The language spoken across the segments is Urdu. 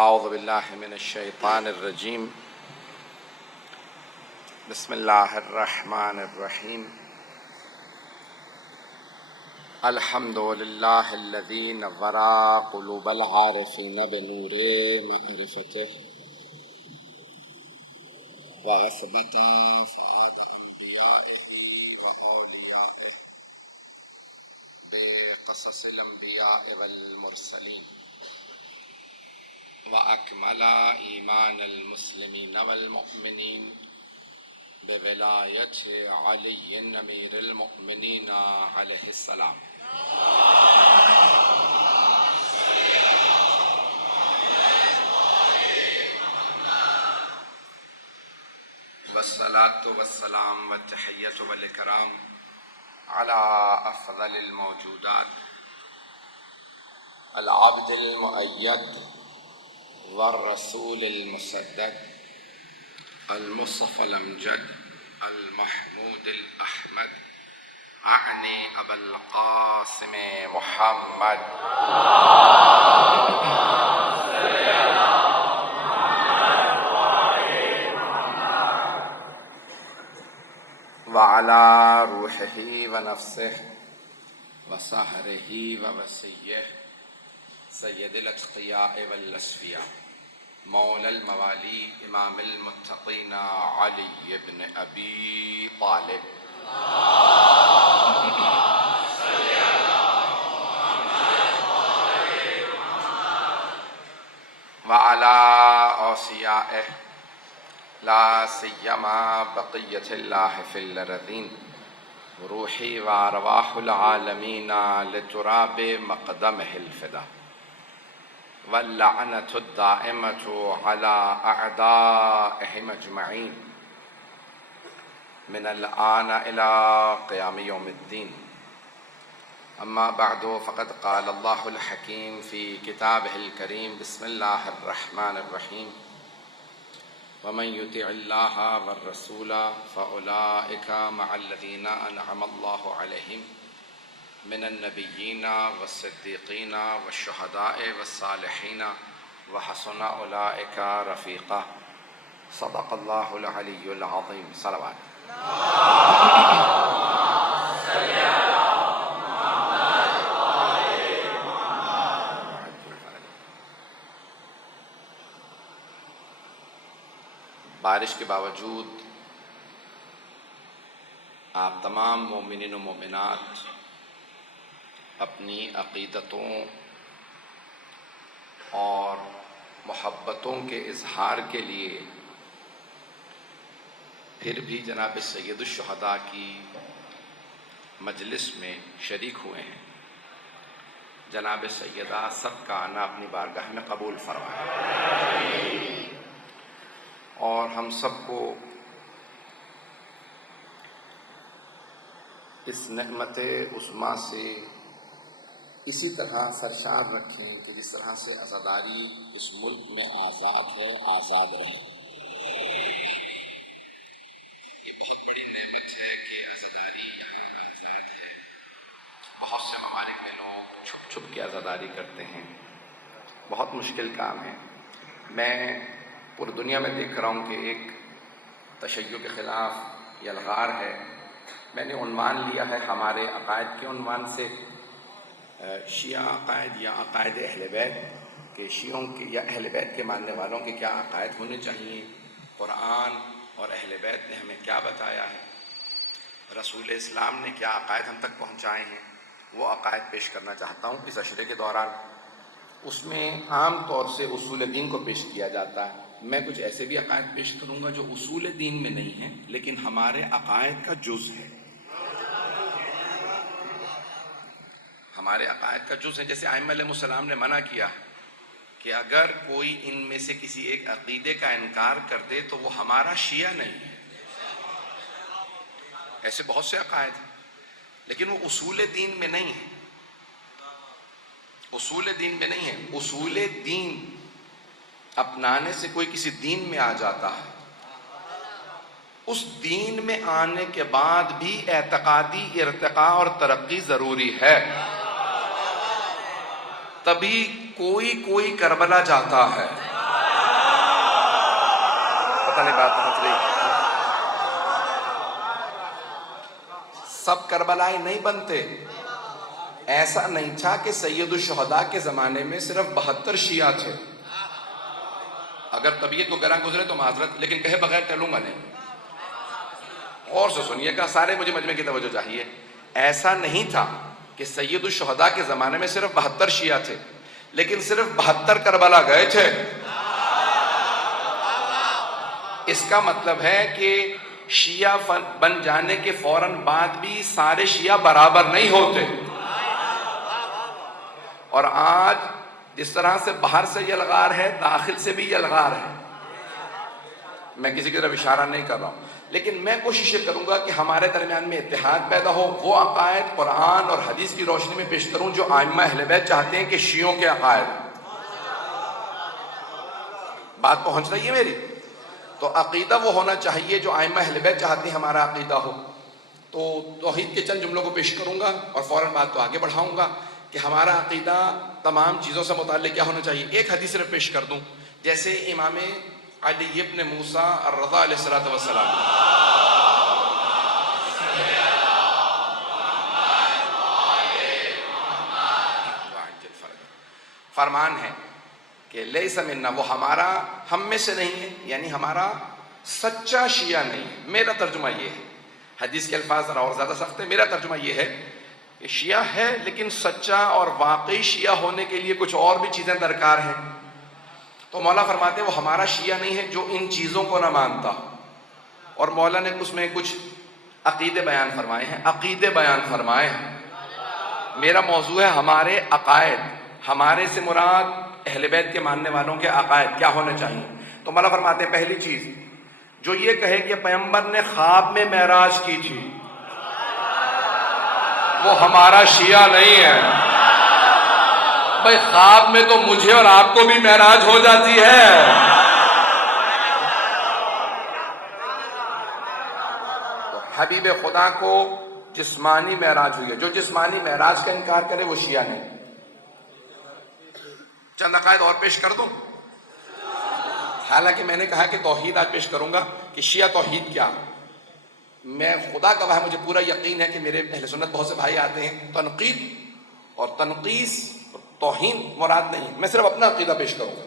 اعوذ باللہ من الشیطان الرجیم بسم اللہ الرحمن الرحیم الحمد للہ الذی نور قلوب العارفین بنور معرفتہ واثبت فؤاد انبیائہ واولیائہ بقصص الانبیاء والمرسلین وأكمل إيمان المسلمين والمؤمنين بولاية علي أمير المؤمنين عليه السلام والصلاة والسلام والتحية والإكرام على أفضل الموجودات العبد المؤيد والرسول المسدد المصطفى الأمجد المحمود الأحمد أعني أبا القاسم محمد وعلى روحه ونفسه وسهره ووصيه سید الاتقیاء والاسفیاء مولا الموالی امام المتقین علی بن ابی طالب وعلى اوصیائه لا سیما بقیت اللہ فی الارضین روحی وارواح العالمین لتراب مقدمہ الفدا واللعنة الدائمة على أعدائهم أجمعين من الآن إلى قيام يوم الدين أما بعد فقد قال الله الحكيم في كتابه الكريم بسم الله الرحمن الرحيم ومن يطع الله والرسول فأولئك مع الذين أنعم الله عليهم من النبيين والصديقين والشهداء والصالحين وحسن أولئك رفيقا صدق الله العلي العظيم صلوات بارش کے باوجود آپ تمام مومنین و مومنات اپنی عقیدتوں اور محبتوں کے اظہار کے لیے پھر بھی جناب سید الشہداء کی مجلس میں شریک ہوئے ہیں. جناب سیدہ سب کا آنا اپنی بارگاہ میں قبول فرمائے اور ہم سب کو اس نعمت عظمیٰ سے اسی طرح سرشار رکھیں کہ جس طرح سے عزاداری اس ملک میں آزاد ہے، آزاد رہے. یہ بہت بڑی نعمت ہے کہ عزاداری آزاد ہے. بہت سے ممالک میں لوگ چھپ چھپ کے عزاداری کرتے ہیں، بہت مشکل کام ہے. میں پوری دنیا میں دیکھ رہا ہوں کہ ایک تشیع کے خلاف یلغار ہے. میں نے عنوان لیا ہے ہمارے عقائد کے عنوان سے، شیعہ عقائد یا عقائد اہل بیت، کہ شیعوں کے یا اہل بیت کے ماننے والوں کے کیا عقائد ہونے چاہیے، قرآن اور اہل بیت نے ہمیں کیا بتایا ہے، رسول اسلام نے کیا عقائد ہم تک پہنچائے ہیں، وہ عقائد پیش کرنا چاہتا ہوں اس عشرے کے دوران. اس میں عام طور سے اصول دین کو پیش کیا جاتا ہے. میں کچھ ایسے بھی عقائد پیش کروں گا جو اصول دین میں نہیں ہیں لیکن ہمارے عقائد کا جز ہے، ہمارے عقائد کا جز ہے. جیسے ائمہ علیہ السلام نے منع کیا کہ اگر کوئی ان میں سے کسی ایک عقیدے کا انکار کر دے تو وہ ہمارا شیعہ نہیں ہے. ایسے بہت سے عقائد ہیں لیکن وہ اصول دین میں نہیں ہیں، اصول دین میں نہیں ہے. اصول دین اپنانے سے کوئی کسی دین میں آ جاتا ہے، اس دین میں آنے کے بعد بھی اعتقادی ارتقاء اور ترقی ضروری ہے. تبھی کوئی کربلا جاتا ہے. پتہ نہیں بات پہنچ رہی. سب کربلائی نہیں بنتے. ایسا نہیں تھا کہ سید الشہداء کے زمانے میں صرف 72 شیعہ تھے. اگر طبیعت کو گراں گزرے تو معذرت، لیکن کہے بغیر ٹلوں گا نہیں. اور سے سنیے گا سارے، مجھے مجمع کی توجہ چاہیے. ایسا نہیں تھا کہ سید الشہداء کے زمانے میں صرف 72 شیعہ تھے، لیکن صرف 72 کربلا گئے تھے. اس کا مطلب ہے کہ شیعہ بن جانے کے فوراً بعد بھی سارے شیعہ برابر نہیں ہوتے. اور آج جس طرح سے باہر سے یلغار ہے، داخل سے بھی یلغار ہے. میں کسی کی طرف اشارہ نہیں کر رہا ہوں، لیکن میں کوشش یہ کروں گا کہ ہمارے درمیان میں اتحاد پیدا ہو. وہ عقائد قرآن اور حدیث کی روشنی میں پیش کروں جو ائمہ اہل بیت چاہتے ہیں کہ شیعوں کے عقائد. بات پہنچ رہی ہے میری؟ تو عقیدہ وہ ہونا چاہیے جو ائمہ اہل بیت چاہتے ہیں ہمارا عقیدہ ہو. تو توحید کے چند جملوں کو پیش کروں گا اور فوراً بات کو آگے بڑھاؤں گا کہ ہمارا عقیدہ تمام چیزوں سے متعلق کیا ہونا چاہیے. ایک حدیث صرف پیش کر دوں. جیسے امام علی ابن موسیٰ الرضا علیہ السلام فرمان ہے کہ لیس منا، وہ ہم میں سے نہیں ہے، یعنی ہمارا سچا شیعہ نہیں ہے. میرا ترجمہ یہ ہے، حدیث کے الفاظ ذرا اور زیادہ سخت ہے. میرا ترجمہ یہ ہے کہ شیعہ ہے لیکن سچا اور واقعی شیعہ ہونے کے لیے کچھ اور بھی چیزیں درکار ہیں. تو مولا فرماتے ہیں وہ ہمارا شیعہ نہیں ہے جو ان چیزوں کو نہ مانتا. اور مولا نے اس میں کچھ عقیدے بیان فرمائے ہیں. میرا موضوع ہے ہمارے عقائد. ہمارے سے مراد اہل بیت کے ماننے والوں کے عقائد کیا ہونے چاہیے. تو مولا فرماتے ہیں پہلی چیز جو یہ کہے کہ پیغمبر نے خواب میں معراج کی تھی، وہ ہمارا شیعہ نہیں ہے. بھائی خواب میں تو مجھے اور آپ کو بھی معراج ہو جاتی ہے. تو حبیب خدا کو جسمانی معراج ہوئی ہے. جو جسمانی معراج کا انکار کرے وہ شیعہ نہیں. چند عقائد اور پیش کر دوں. حالانکہ میں نے کہا کہ توحید آج پیش کروں گا کہ شیعہ توحید کیا. میں خدا گواہ ہے، مجھے پورا یقین ہے کہ میرے اہل سنت بہت سے بھائی آتے ہیں، تنقید اور تنقیص توہین مراد نہیں، میں صرف اپنا عقیدہ پیش کروں گا.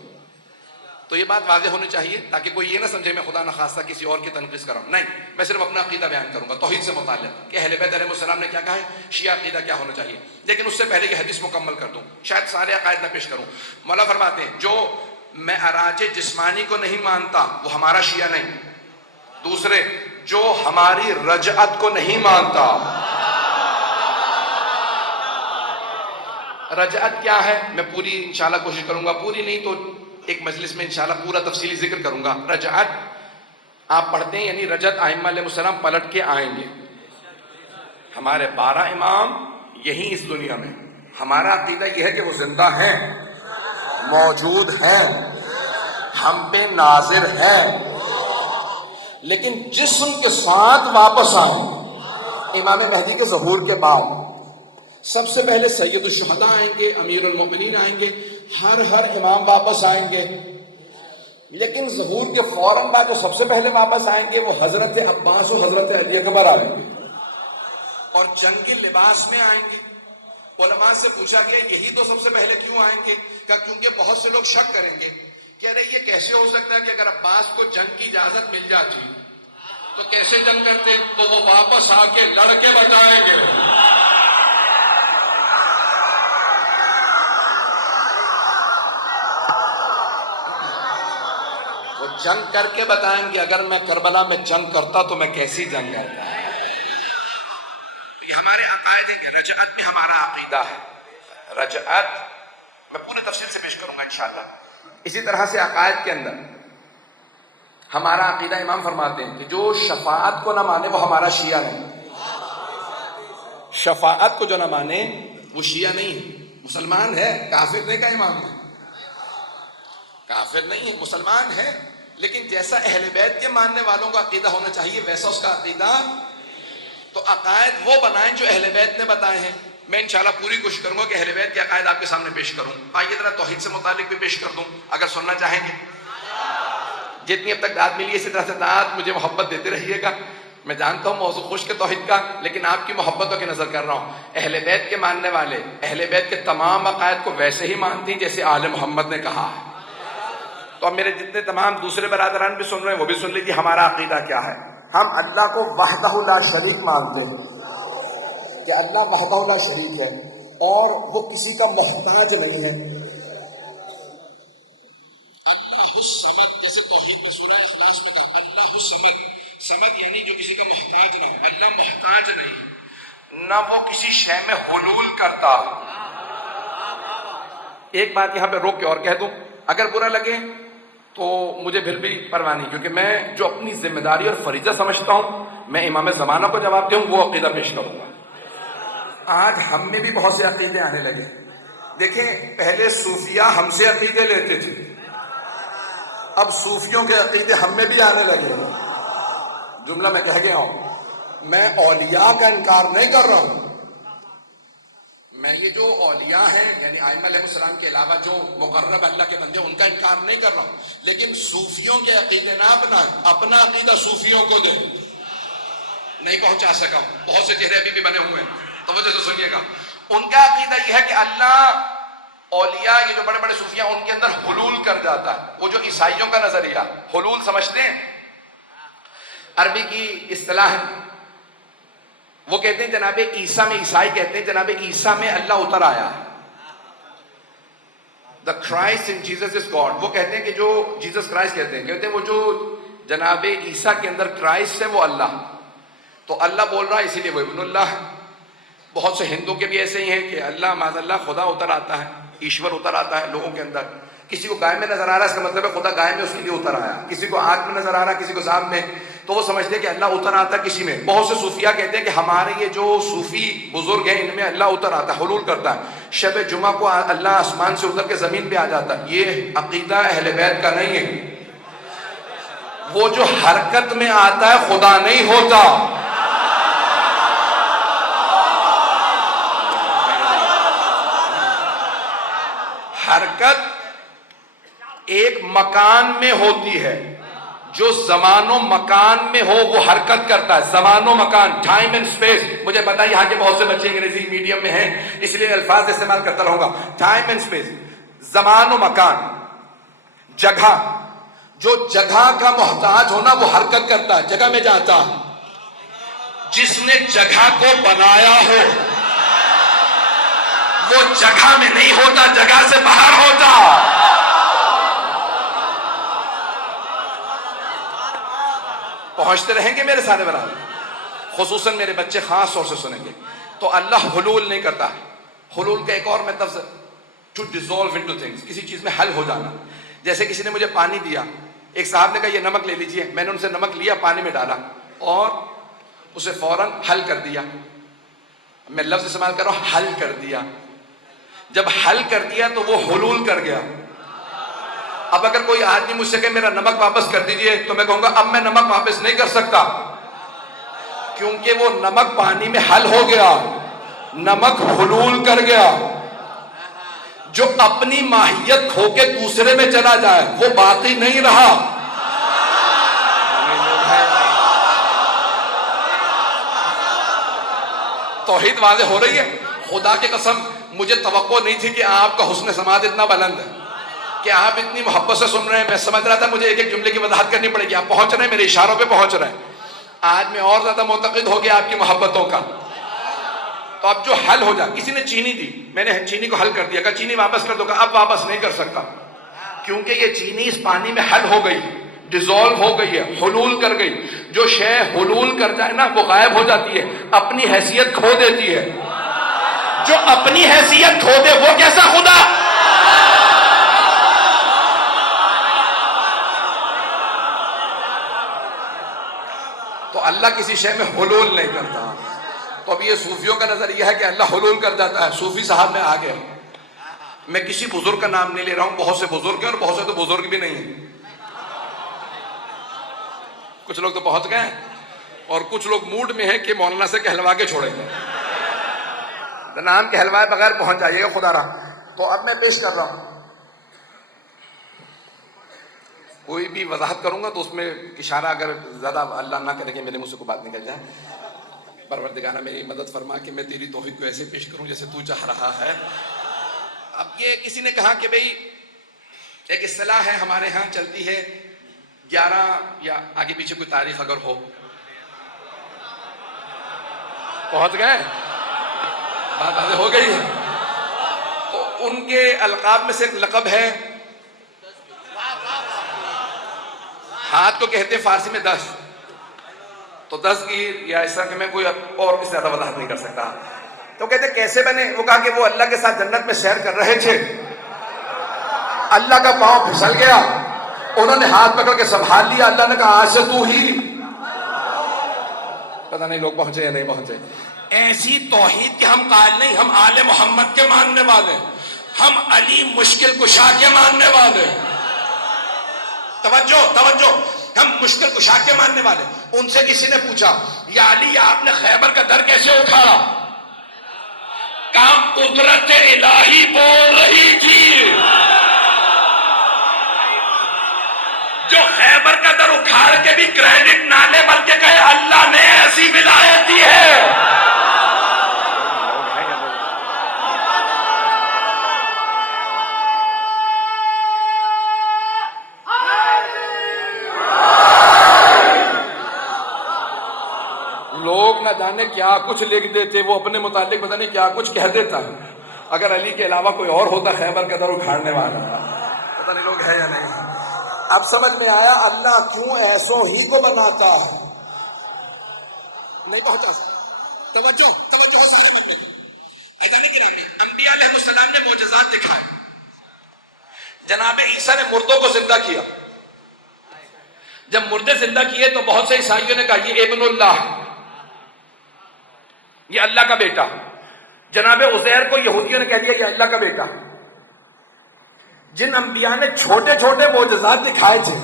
تو یہ بات واضح ہونی چاہیے تاکہ کوئی یہ نہ سمجھے میں خدا نخواستہ کسی اور کی تنقیص کر رہا ہوں. نہیں، میں صرف اپنا عقیدہ بیان کروں گا توحید سے متعلق کہ اہل بیت علیہ السلام نے کیا کہا ہے، شیعہ عقیدہ کیا ہونا چاہیے. لیکن اس سے پہلے یہ حدیث مکمل کر دوں، شاید سارے عقائد نہ پیش کروں. مولا فرماتے ہیں جو معراج جسمانی کو نہیں مانتا وہ ہمارا شیعہ نہیں. دوسرے، جو ہماری رجعت کو نہیں مانتا. رجعت کیا ہے میں پوری انشاءاللہ کوشش کروں گا، پوری نہیں تو ایک مجلس میں انشاءاللہ پورا تفصیلی ذکر کروں گا. رجعت آپ پڑھتے ہیں یعنی رجعت ائمہ علیہ السلام پلٹ کے آئیں گے. ہمارے 12 امام یہی اس دنیا میں. ہمارا عقیدہ یہ ہے کہ وہ زندہ ہیں، موجود ہیں، ہم پہ ناظر ہیں، لیکن جسم کے ساتھ واپس آئیں امام مہدی کے ظہور کے بعد. سب سے پہلے سید الشہداء آئیں گے، امیر المؤمنین آئیں گے، ہر امام واپس آئیں گے. لیکن ظہور کے فوراً بعد جو سب سے پہلے واپس آئیں گے وہ حضرت عباس و حضرت علی اکبر آئیں گے اور جنگی لباس میں آئیں گے. علماء سے پوچھا گیا یہی تو سب سے پہلے کیوں آئیں گے؟ کہ کیونکہ بہت سے لوگ شک کریں گے کہ ارے یہ کیسے ہو سکتا ہے کہ اگر عباس کو جنگ کی اجازت مل جاتی تو کیسے جنگ کرتے. تو وہ واپس آ کے لڑ کے بتائیں گے. وہ جنگ کر کے بتائیں گے اگر میں کربلا میں جنگ کرتا تو میں کیسی جنگ کرتا. یہ ہمارے عقائد ہیں کہ رجعت میں ہمارا عقیدہ ہے. رجعت میں پورے تفصیل سے پیش کروں گا انشاءاللہ. اسی طرح سے عقائد کے اندر ہمارا عقیدہ امام فرماتے ہیں کہ جو شفاعت کو نہ مانے وہ ہمارا شیعہ نہیں. شفاعت کو جو نہ مانے وہ شیعہ نہیں ہے. مسلمان ہے، کافر نہیں کا امام ہے، کافر نہیں ہے، مسلمان ہے، لیکن جیسا اہل بیت کے ماننے والوں کا عقیدہ ہونا چاہیے ویسا اس کا عقیدہ. تو عقائد وہ بنائیں جو اہل بیت نے بتائے ہیں. میں انشاءاللہ پوری کوشش کروں گا کہ اہل بیت کے عقائد آپ کے سامنے پیش کروں. آئیے ذرا توحید سے متعلق بھی پیش کر دوں اگر سننا چاہیں گے. جتنی اب تک داد ملی اسی طرح سے داد مجھے محبت دیتے رہیے گا. میں جانتا ہوں موضوع خشک توحید کا، لیکن آپ کی محبتوں کی نظر کر رہا ہوں. اہل بیت کے ماننے والے اہل بیت کے تمام عقائد کو ویسے ہی مانتی ہیں جیسے آل محمد نے کہا ہے. تو اب میرے جتنے تمام دوسرے برادران بھی سن رہے ہیں وہ بھی سن لیجیے ہمارا عقیدہ کیا ہے. ہم اللہ کو وحدہ لا شریک مانتے ہیں کہ اللہ وحدہ لا شریک ہے اور وہ کسی کا محتاج نہیں ہے. اللہ الصمد، جیسے توحید میں سورہ اخلاص میں کہا اللہ الصمد، صمد یعنی جو کسی کا محتاج نہ ہو. اللہ محتاج نہیں، نہ وہ کسی شے میں حلول کرتا. ایک بات یہاں پہ روک کے اور کہہ دوں، اگر برا لگے تو مجھے پھر بھی پرواہ نہیں، کیونکہ میں جو اپنی ذمہ داری اور فریضہ سمجھتا ہوں میں امام زمانہ کو جواب دوں وہ عقیدہ پیش کروں گا. آج ہم میں بھی بہت سے عقیدے آنے لگے. دیکھیں پہلے صوفیہ ہم سے عقیدے لیتے تھے، اب صوفیوں کے عقیدے ہم میں بھی آنے لگے. جملہ میں کہہ گیا ہوں، میں اولیاء کا انکار نہیں کر رہا ہوں. میں یہ جو اولیاء ہیں یعنی ائمہ علیہ السلام کے علاوہ جو مقرب اللہ کے بندے ان کا انکار نہیں کر رہا ہوں، لیکن صوفیوں کے عقیدے نہ اپنائیں، اپنا عقیدہ صوفیوں کو دیں. نہیں پہنچا سکا ہوں، بہت سے چہرے ابھی بھی بنے ہوئے ہیں، توجہ سے سنیے گا. ان کا عقیدہ یہ ہے کہ اللہ اولیاء یہ جو بڑے بڑے صوفیاء ان کے اندر حلول کر جاتا ہے. وہ جو عیسائیوں کا نظریہ حلول سمجھتے ہیں، عربی کی اصطلاح ہے، وہ کہتے ہیں جناب عیسیٰ میں، عیسائی کہتے ہیں جناب عیسیٰ میں اللہ اتر آیا. The Christ in Jesus is God. وہ کہتے ہیں کہ جو جیسس کرائسٹ کہتے ہیں وہ جو جناب عیسیٰ کے اندر کرائسٹ ہے وہ اللہ. تو اللہ بول رہا ہے اسی لیے وہ ابن اللہ ہے. بہت سے ہندو کے بھی ایسے ہی ہیں کہ اللہ معاذ اللہ خدا اتر آتا ہے، ایشور اتر آتا ہے لوگوں کے اندر. کسی کو گائے میں نظر آ رہا ہے اس کا مطلب ہے خدا گائے میں اس کے لیے اتر آیا. کسی کو آگ میں نظر آ رہا ہے، کسی کو سانپ میں، تو وہ سمجھتے ہیں کہ اللہ اتر آتا ہے کسی میں. بہت سے صوفیاء کہتے ہیں کہ ہمارے یہ جو صوفی بزرگ ہیں ان میں اللہ اتر آتا ہے، حلول کرتا ہے. شب جمعہ کو اللہ آسمان سے اتر کے زمین پہ آ جاتا ہے. یہ عقیدہ اہل بیت کا نہیں ہے. وہ جو حرکت میں آتا ہے خدا نہیں ہوتا. حرکت ایک مکان میں ہوتی ہے، جو زمان و مکان میں ہو وہ حرکت کرتا ہے. زمان و مکان، ٹائم اینڈ اسپیس. مجھے پتا ہے یہاں کے بہت سے بچے انگریزی میڈیم میں ہیں اس لیے الفاظ استعمال کرتا رہوں گا. ٹائم اینڈ اسپیس، زمان و مکان، جگہ. جو جگہ کا محتاج ہونا وہ حرکت کرتا ہے، جگہ میں جاتا ہے. جس نے جگہ کو بنایا ہو وہ جگہ میں نہیں ہوتا، جگہ سے باہر ہوتا. پہنچتے رہیں گے میرے سارے برابر، خصوصاً میرے بچے خاص طور سے سنیں گے. تو اللہ حلول نہیں کرتا. حلول کا ایک اور میں لفظ ٹو ڈیزولو انٹو تھنگس، کسی چیز میں حل ہو جانا. جیسے کسی نے مجھے پانی دیا، ایک صاحب نے کہا یہ نمک لے لیجئے، میں نے ان سے نمک لیا، پانی میں ڈالا اور اسے فوراً حل کر دیا. میں لفظ استعمال کر رہا ہوں حل کر دیا. جب حل کر دیا تو وہ حلول کر گیا. اب اگر کوئی آدمی مجھ سے کہے میرا نمک واپس کر دیجئے تو میں کہوں گا اب میں نمک واپس نہیں کر سکتا، کیونکہ وہ نمک پانی میں حل ہو گیا، نمک حلول کر گیا. جو اپنی ماہیت کھو کے دوسرے میں چلا جائے وہ باقی نہیں رہا. توحید واضح ہو رہی ہے. خدا کی قسم مجھے توقع نہیں تھی کہ آپ کا حسن سماعت اتنا بلند ہے، کہ آپ اتنی محبت سے سن رہے ہیں. میں سمجھ رہا تھا مجھے ایک ایک جملے کی وضاحت کرنی پڑے گی. آپ پہنچ رہے ہیں، میرے اشاروں پہ پہنچ رہے ہیں. آج میں اور زیادہ معتقد ہو گیا آپ کی محبتوں کا. تو اب جو حل ہو جائے، کسی نے چینی دی، میں نے چینی کو حل کر دیا، کہا چینی واپس کر دو، کہا اب واپس نہیں کر سکتا، کیونکہ یہ چینی اس پانی میں حل ہو گئی، ڈیزولو ہو گئی ہے، حلول کر گئی. جو شے حلول کر جائے نا وہ غائب ہو جاتی ہے، اپنی حیثیت کھو دیتی ہے. جو اپنی حیثیت کھو دے وہ کیسا خدا؟ تو اللہ کسی شے میں حلول نہیں کرتا. تو اب یہ صوفیوں کا نظریہ ہے کہ اللہ حلول کر جاتا ہے. صوفی صاحب میں آ گئے. میں کسی بزرگ کا نام نہیں لے رہا ہوں، بہت سے بزرگ ہیں اور بہت سے تو بزرگ بھی نہیں ہیں. کچھ لوگ تو پہنچ گئے اور کچھ لوگ موڈ میں ہیں کہ مولانا سے کہلوا کے چھوڑیں گے. نام کے حلوائے بغیر پہنچ جائیے گا خدا رہا. تو اب میں پیش کر رہا ہوں. کوئی بھی وضاحت کروں گا تو اس میں اشارہ اگر زیادہ اللہ نہ کرے کہ میرے منہ سے کوئی بات نکل جائے. پروردگارہ میری مدد فرما کہ میں تیری توحید کو ایسے پیش کروں جیسے تو چاہ رہا ہے. اب یہ کسی نے کہا کہ بھئی ایک اصطلاح ہے ہمارے ہاں چلتی ہے 11 یا آگے پیچھے کوئی تاریخ اگر ہو. پہنچ گئے؟ بات واضح ہو گئی ہے. تو ان کے القاب میں سے ایک لقب ہے ہاتھ کو کہتے ہیں فارسی میں 10. تو 10 کی یا اس طرح کہ میں کوئی اور اس سے زیادہ وضاحت نہیں کر سکتا. تو کہتے کیسے بنے؟ وہ کہا کہ وہ اللہ کے ساتھ جنت میں سیر کر رہے تھے, اللہ کا پاؤں پھسل گیا, انہوں نے ہاتھ پکڑ کے سنبھال لیا, اللہ نے کہا آج سے تو ہی. پتہ نہیں لوگ پہنچے یا نہیں پہنچے. ایسی توحید کہ ہم قائل نہیں, ہم آل محمد کے ماننے والے, ہم علی مشکل کشا کے ماننے والے. توجہ توجہ, ہم مشکل کشا کے ماننے والے. ان سے کسی نے پوچھا یا علی آپ نے خیبر کا در کیسے اٹھایا؟ کہا قدرت الہی بول رہی تھی. جو خیبر کا در اکھاڑ کے بھی کریڈٹ نہ لے بلکہ کہے اللہ نے ایسی ولایت دی ہے. لوگ نہ جانے کیا کچھ لکھ دیتے, وہ اپنے متعلق پتہ نہیں کیا کچھ کہہ دیتا. اگر علی کے علاوہ کوئی اور ہوتا خیبر کا در اکھاڑنے والا, پتہ نہیں لوگ ہے یا نہیں. اب سمجھ میں آیا اللہ کیوں ایسوں ہی کو بناتا ہے. نہیں پہنچا سکتا. توجہ توجہ سارے من میں. ایسا نہیں کہ انبیاء علیہ السلام نے معجزات دکھائے. جناب عیسیٰ نے مردوں کو زندہ کیا. جب مردے زندہ کیے تو بہت سے عیسائیوں نے کہا یہ ابن اللہ, یہ اللہ کا بیٹا. جناب عزیر کو یہودیوں نے کہہ دیا یہ اللہ کا بیٹا. جن انبیاء نے چھوٹے چھوٹے معجزات دکھائے تھے,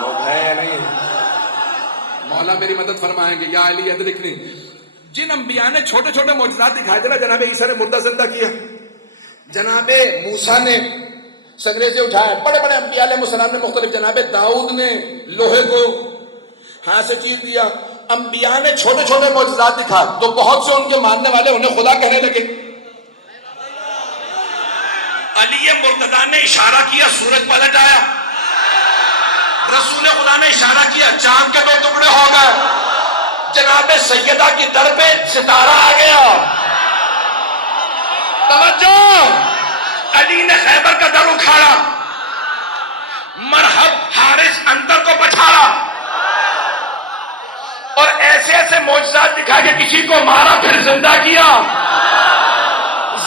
لوگ ہیں یا نہیں, مولا میری مدد فرمائیں گے یا علی ادرکنی. جن انبیاء نے چھوٹے چھوٹے معجزات دکھائے تھے نا, جناب عیسیٰ نے مردہ زندہ کیا, جناب موسیٰ نے سنگریزے اٹھائے, بڑے بڑے انبیاء علیہ السلام نے مختلف, جناب داؤد نے لوہے کو ہاں سے چیر دیا. انبیاء نے چھوٹے چھوٹے معجزات دکھا تو بہت سے ان کے ماننے والے انہیں خدا کہنے لگے. علی مرتضیٰ نے اشارہ کیا سورج پلٹ آیا, رسول خدا نے اشارہ کیا چاند کے 2 ٹکڑے ہو گئے, جناب سیدہ کی در پہ ستارہ آ گیا. توجہ, علی نے خیبر کا در اکھاڑا, مرحب حارث اندر کو پچھاڑا, اور ایسے ایسے معجزات دکھا کے کسی کو مارا پھر زندہ کیا.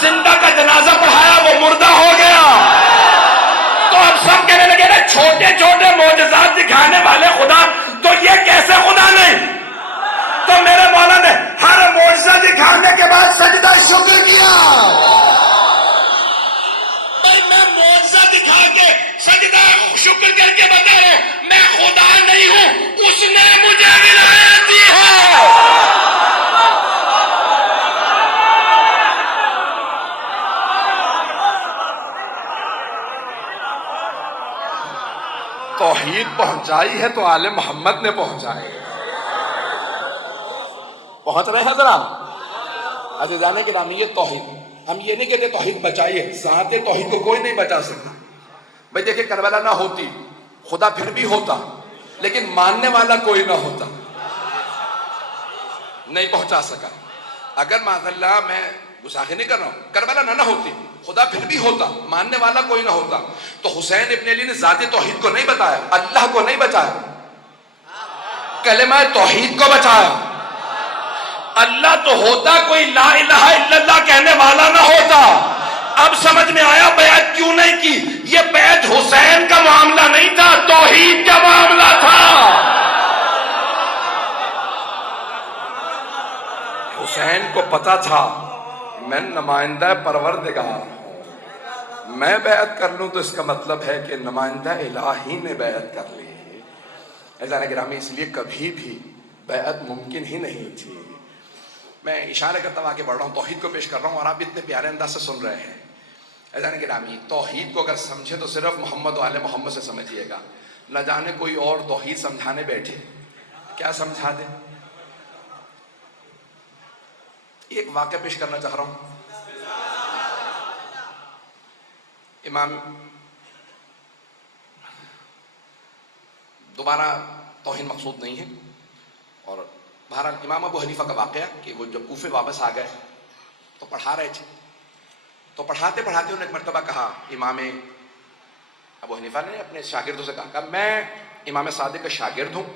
زندہ کا جنازہ پڑھایا وہ مردہ ہو گیا. تو اب سب کہنے لگے نا چھوٹے چھوٹے معجزات دکھانے والے خدا, تو یہ کیسے خدا نہیں؟ تو میرے مولا نے ہر معجزہ دکھانے کے بعد سجدہ شکر کیا. بھائی میں معجزہ دکھا کے سجدہ شکر کر کے بتا رہا ہوں میں خدا نہیں ہوں, اس نے مجھے ولایت دی ہے. توحید پہنچائی ہے تو آل محمد نے پہنچائی. پہنچ رہے ہیں ذرا عزیزانے کے نام. یہ توحید, ہم یہ نہیں کہتے توحید بچائیے, ذات توحید کو کوئی نہیں بچا سکتا. بھائی دیکھیں کربلا نہ ہوتی خدا پھر بھی ہوتا, لیکن ماننے والا کوئی نہ ہوتا, نہیں پہنچا سکا. اگر معاذ اللہ, میں گستاخی نہیں کر رہا ہوں, کربلا نہ ہوتی خدا پھر بھی ہوتا, ماننے والا کوئی نہ ہوتا. تو حسین ابن علی نے ذات توحید کو نہیں بتایا, اللہ کو نہیں بچایا, کلمہ توحید کو بچایا. اللہ تو ہوتا, کوئی لا الہ الا اللہ کہنے والا نہ ہوتا. اب سمجھ میں آیا بیعت کیوں نہیں کی. یہ بیعت حسین کا معاملہ نہیں تھا, توحید کا معاملہ تھا. حسین کو پتا تھا میں نمائندہ پروردگار ہوں, میں بیعت کر لوں تو اس کا مطلب ہے کہ نمائندہ الہی نے بیعت کر لی. ایسا گرامی, اس لیے کبھی بھی بیعت ممکن ہی نہیں تھی. میں اشارے کرتا ہوں آگے بڑھ رہا ہوں، توحید کو پیش کر رہا ہوں اور آپ اتنے پیارے انداز سے سن رہے ہیں. عزیزان گرامی، توحید کو اگر سمجھے تو صرف محمد و آل محمد سے سمجھیے گا. نہ جانے کوئی اور توحید سمجھانے بیٹھے کیا سمجھا دے. ایک واقعہ پیش کرنا چاہ رہا ہوں. امام دوبارہ توہین مقصود نہیں ہے، اور بہرحال امام ابو حنیفہ کا واقعہ کہ وہ جب کوفے واپس آ گئے تو پڑھا رہے تھے، تو پڑھاتے پڑھاتے انہوں نے ایک مرتبہ کہا، امام ابو حنیفہ نے اپنے شاگردوں سے کہا میں امام صادق کا شاگرد ہوں،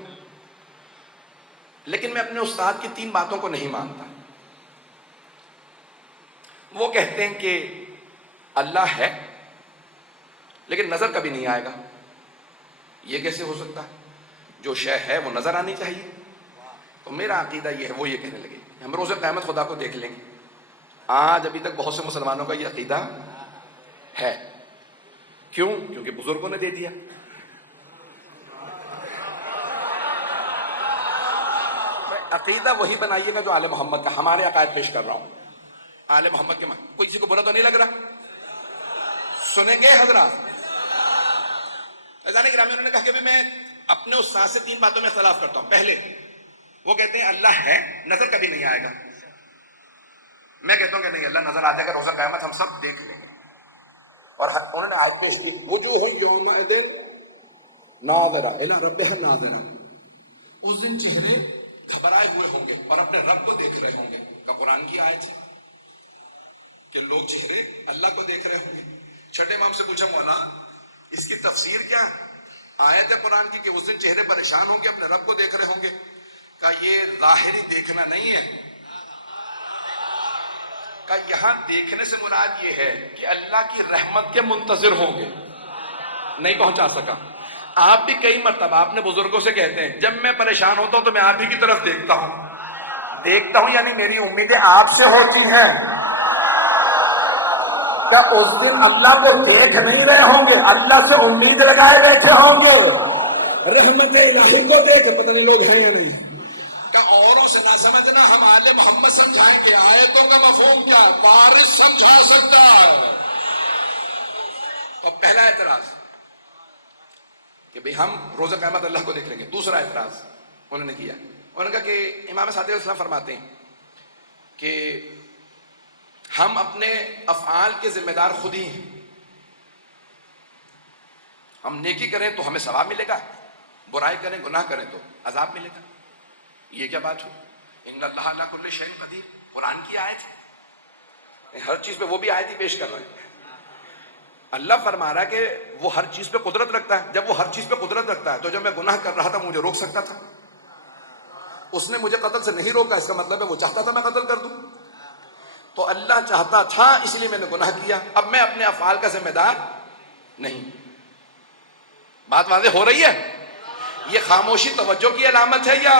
لیکن میں اپنے استاد کی 3 باتوں کو نہیں مانتا. وہ کہتے ہیں کہ اللہ ہے لیکن نظر کبھی نہیں آئے گا. یہ کیسے ہو سکتا ہے؟ جو شے ہے وہ نظر آنی چاہیے. تو میرا عقیدہ یہ ہے. وہ یہ کہنے لگے ہم روز قیامت خدا کو دیکھ لیں گے. آج ابھی تک بہت سے مسلمانوں کا یہ عقیدہ ہے. کیوں؟ کیونکہ بزرگوں نے دے دیا. عقیدہ وہی بنائیے گا جو آل محمد کا. ہمارے عقائد پیش کر رہا ہوں آل محمد کے. کوئی کسی کو برا تو نہیں لگ رہا؟ سنیں گے حضرات؟ عزیزان گرامی، انہوں نے کہا کہ میں اپنے استاد سے 3 باتوں میں اختلاف کرتا ہوں. پہلے وہ کہتے ہیں اللہ ہے، نظر کبھی نہیں آئے گا. میں کہتا ہوں کہ نہیں، اللہ نظر آ جائے گا، روزہ قیامت ہم سب دیکھ لیں گے. اور انہوں نے آیت پیش کی، وجوہ یومئذ ناظرہ الی ربہا ناظرہ. اس دن چہرے گھبرائے ہوئے ہوں گے اور اپنے رب کو دیکھ رہے ہوں گے. کا قرآن کی آیت ہے کہ لوگ چہرے اللہ کو دیکھ رہے ہوں گے. چھٹے امام سے پوچھا، مولا اس کی تفسیر کیا ہے؟ آیت ہے قرآن کی کہ اس دن چہرے پریشان ہوں گے، اپنے رب کو دیکھ رہے ہوں گے. کہ یہ ظاہری دیکھنا نہیں ہے. کہ یہاں دیکھنے سے مراد یہ ہے کہ اللہ کی رحمت کے منتظر ہوں گے. نہیں پہنچا سکا. آپ بھی کئی مرتبہ اپنے بزرگوں سے کہتے ہیں جب میں پریشان ہوتا ہوں تو میں آپ ہی کی طرف دیکھتا ہوں یعنی میری امیدیں آپ سے ہوتی ہیں. کیا اس دن اللہ کو دیکھ نہیں رہے ہوں گے، اللہ سے امید لگائے بیٹھے ہوں گے. رحمت الہی کو دیکھ، پتہ نہیں لوگ ہیں یا نہیں. کیا اوروں سے نہ سمجھنا، ہم آل محمد سمجھائیں گے. آیتوں کا مفہوم کیا ہے؟ وارث سمجھا سکتا ہے. تو پہلا اعتراض کہ بھئی ہم روز قیامت اللہ کو دیکھ لیں گے. دوسرا اعتراض انہوں نے کیا، انہوں نے کہا کہ امام صادق علیہ السلام فرماتے ہیں کہ ہم اپنے افعال کے ذمہ دار خود ہی ہیں. ہم نیکی کریں تو ہمیں ثواب ملے گا، برائی کریں گناہ کریں تو عذاب ملے گا. یہ کیا بات ہوئی؟ ان اللہ علی کل شیء قدیر، قرآن کی آیت ہے. ہر چیز پہ وہ بھی آیت ہی پیش کر رہے ہیں. اللہ فرما رہا ہے کہ وہ ہر چیز پہ قدرت رکھتا ہے. جب وہ ہر چیز پہ قدرت رکھتا ہے تو جب میں گناہ کر رہا تھا مجھے روک سکتا تھا. اس نے مجھے قتل سے نہیں روکا، اس کا مطلب ہے وہ چاہتا تھا میں قتل کر دوں. تو اللہ چاہتا تھا اس لیے میں نے گناہ کیا. اب میں اپنے افعال کا ذمہ دار نہیں. بات واضح ہو رہی ہے؟ یہ خاموشی توجہ کی علامت ہے یا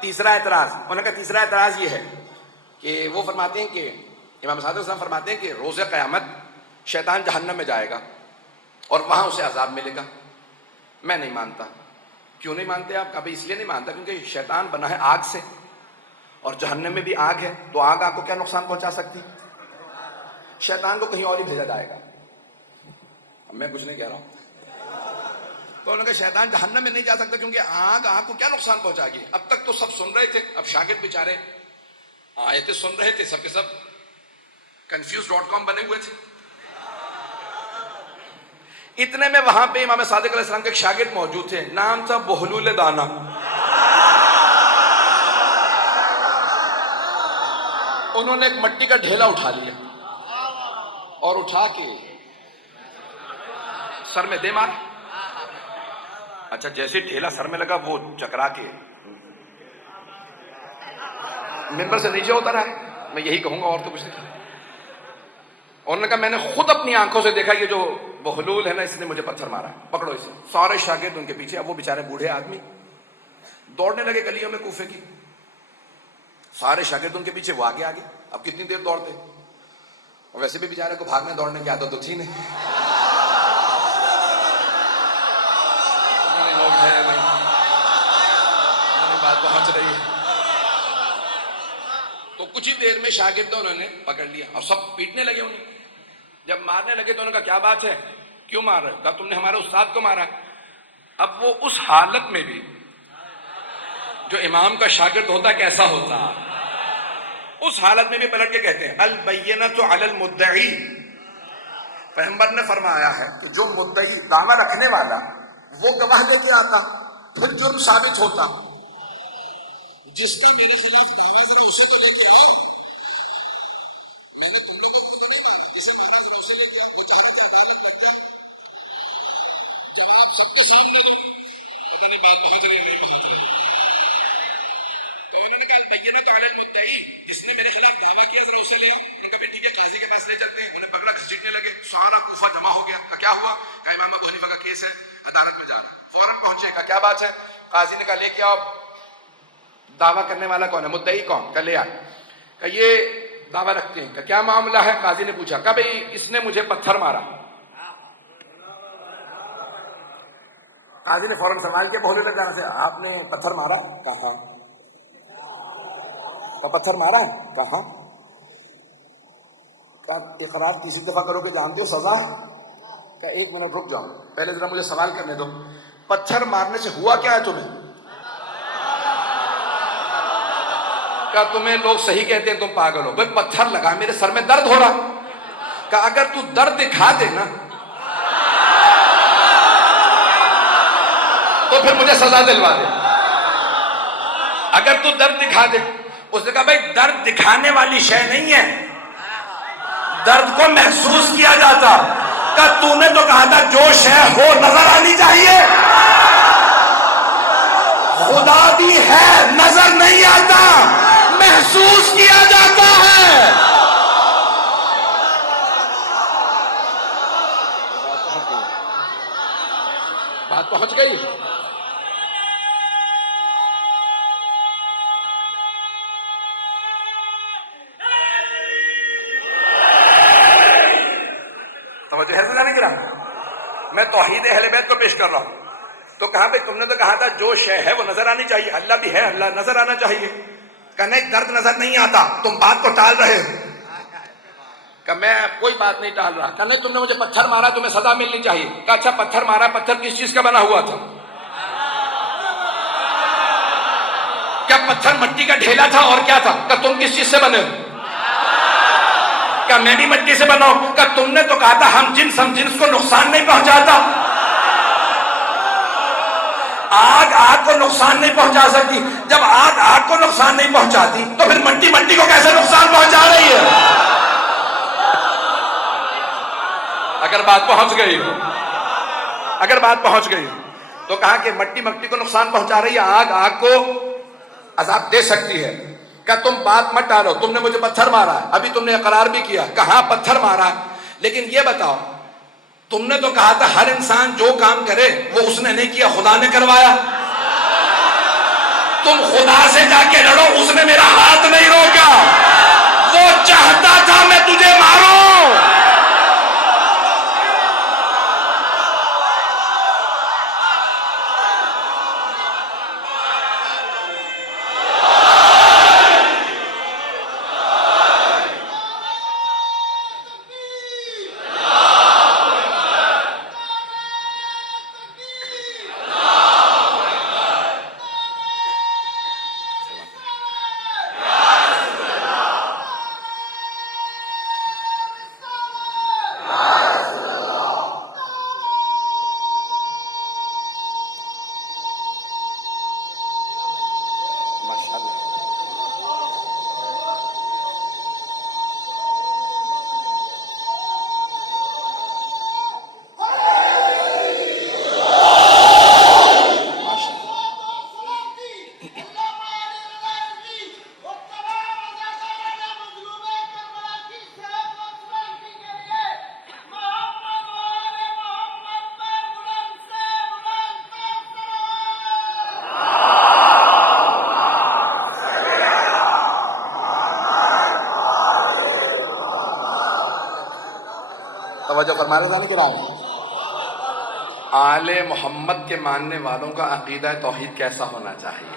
تیسرا اعتراض؟ انہوں نے کہا تیسرا اعتراض یہ ہے کہ وہ فرماتے ہیں کہ امام صادق السلام فرماتے ہیں کہ روز قیامت شیطان جہنم میں جائے گا اور وہاں اسے عذاب ملے گا. میں نہیں مانتا. کیوں نہیں مانتے آپ؟ کہا اس لیے نہیں مانتا کیونکہ شیطان بنا ہے آگ سے اور جہنم میں بھی آگ ہے، تو آگ آپ کو کیا نقصان پہنچا سکتی؟ شیطان کو کہیں اور ہی بھیجا جائے گا. اب میں کچھ نہیں کہہ رہا ہوں. تو انہوں نے کہا شیطان جہنم میں نہیں جا سکتا کیونکہ آگ کو کیا نقصان پہنچا گی. اب تک تو سب سن رہے تھے، اب شاگرد بیچارے آیتیں سن رہے تھے، سب کے سب confused.com بنے ہوئے تھے. اتنے میں وہاں پہ امام صادق علیہ السلام کے ایک شاگرد موجود تھے، نام تھا بہلول دانا. انہوں نے ایک مٹی کا ڈھیلا اٹھا لیا اور اٹھا کے سر میں دے مارا. اچھا جیسے ڈھیلا سر میں لگا وہ چکرا کے ممبر سے نیچے ہوتا رہا. میں یہی کہوں گا اور تو کچھ نہیں. انہوں نے کہا میں نے خود اپنی آنکھوں سے دیکھا یہ جو بہلول ہے نا اس نے مجھے پتھر مارا، پکڑو اسے. سارے شاگرد ان کے پیچھے. اب وہ بیچارے بوڑھے آدمی دوڑنے لگے گلیوں میں کوفے کی. سارے شاگرد ان کے پیچھے، وہ آگے آگے. اب کتنی دیر دوڑتے؟ اور ویسے بھی بیچارے کو بھاگنے دوڑنے کی عادت تو تھی نہیں. لوگ ہیں نہیں، بات پہنچ رہی ہے. تو کچھ ہی دیر میں شاگرد انہوں نے پکڑ لیا اور سب پیٹنے لگے انہیں. جب مارنے لگے تو انہوں نے کہا کیا بات ہے، کیوں مار رہے؟ کہا تم نے ہمارے استاد کو مارا. اب وہ اس حالت میں بھی جو امام کا شاگرد ہوتا کیسا ہوتا، اس حالت میں بھی پلٹ کے کہتے ہیں البینۃ علی المدعی. پیغمبر نے فرمایا ہے کہ جو مدعی دعویٰ رکھنے والا وہ گواہ لے کے آتا، پھر جرم ثابت ہوتا. جس کا میرے خلاف دعویٰ ذرا اسے تو لے کے آؤ. میں نے تم کو نہیں مارا، جسے مارا ذرا اسے لے کے آؤ. بیچارہ کا عدالت کرتا ہے، جواب سب کے سامنے دو. پتہ نہیں بات پہنچ رہی نہیں بات. تو انہوں نے کہا البینۃ علی المدعی، جس نے میرے خلاف دعویٰ کیا ذرا اسے لے آؤ. انہوں نے کہا ٹھیک ہے، قاضی کے پاس لے چلتے ہیں. انہیں پکڑا، گھسیٹنے لگے. سارا کوفہ جمع ہو گیا. کہا کیا ہوا؟ کہا امام ابو حنیفہ کا کیس ہے، عدالت میں جانا. فوراً پہنچے. کہا کیا بات ہے؟ قاضی نے کہا لے کے آؤ. دعویٰ کرنے والا کون ہے، مدعی کون؟ کہا لے آئے. کہ یہ دعویٰ رکھتے ہیں. کہ کیا معاملہ ہے؟ قاضی نے پوچھا. کہ بھئی اس نے مجھے پتھر مارا. قاضی نے فوراً سوال کیا بہت جانے سے، آپ نے پتھر مارا؟ کہا پتھر مارا ہے؟ کہا. اقرار تیسری دفعہ کرو کہ جانتے ہو سزا ہے؟ کہ ایک منٹ رک جاؤ، پہلے ذرا مجھے سوال کرنے دو. پتھر مارنے سے ہوا کیا ہے تمہیں؟ کہ تمہیں لوگ صحیح کہتے ہیں تم پاگل ہو. بھائی پتھر لگا، میرے سر میں درد ہو رہا. کہ اگر تو درد دکھا دے نا تو پھر مجھے سزا دلوا دے. اگر تو درد دکھا دے. اس نے کہا بھائی درد دکھانے والی شے نہیں ہے، درد کو محسوس کیا جاتا. کہ تو نے تو کہا تھا جو شے ہو نظر آنی چاہیے. خدا بھی ہے، نظر نہیں آتا، محسوس کیا جاتا ہے. بات پہنچ گئی. توجہ ہے نہیں کرا؟ میں توحید اہل بیت کو پیش کر رہا ہوں. تو کہاں پہ تم نے تو کہا تھا جو شے ہے وہ نظر آنی چاہیے. اللہ بھی ہے، اللہ نظر آنا چاہیے. کہ نہیں، درد نظر نہیں آتا، تم بات کو ٹال رہے ہو. کہ میں کوئی بات نہیں ٹال رہا. کہ نہیں، تم نے مجھے پتھر مارا، تمہیں سزا ملنی چاہیے. کہ اچھا پتھر مارا، پتھر کس چیز کا بنا ہوا تھا؟ کیا پتھر مٹی کا ڈھیلا تھا اور کیا تھا؟ کہ تم کس چیز سے بنے ہو؟ کہ میں بھی مٹی سے بنا ہوں. کہ تم نے تو کہا تھا ہم جنس کو نقصان نہیں پہنچاتا. آگ آگ کو نقصان نہیں پہنچا سکتی. جب آگ آگ کو نقصان نہیں پہنچاتی تو پھر مٹی کو کیسے نقصان پہنچا رہی ہے؟ اگر بات پہنچ گئی ہو، اگر بات پہنچ گئی ہو تو کہا کہ مٹی کو نقصان پہنچا رہی ہے، آگ آگ کو عذاب دے سکتی ہے. کہ تم بات مت ڈالو، تم نے مجھے پتھر مارا ہے. ابھی تم نے اقرار بھی کیا. کہاں پتھر مارا. لیکن یہ بتاؤ، تم نے تو کہا تھا ہر انسان جو کام کرے وہ اس نے نہیں کیا، خدا نے کروایا. تم خدا سے جا کے لڑو، اس نے میرا ہاتھ نہیں روکا. وہ چاہتا تھا میں تجھے ماروں. توجہ فرما رہے تھے کرام. آل محمد کے ماننے والوں کا عقیدہ توحید کیسا ہونا چاہیے؟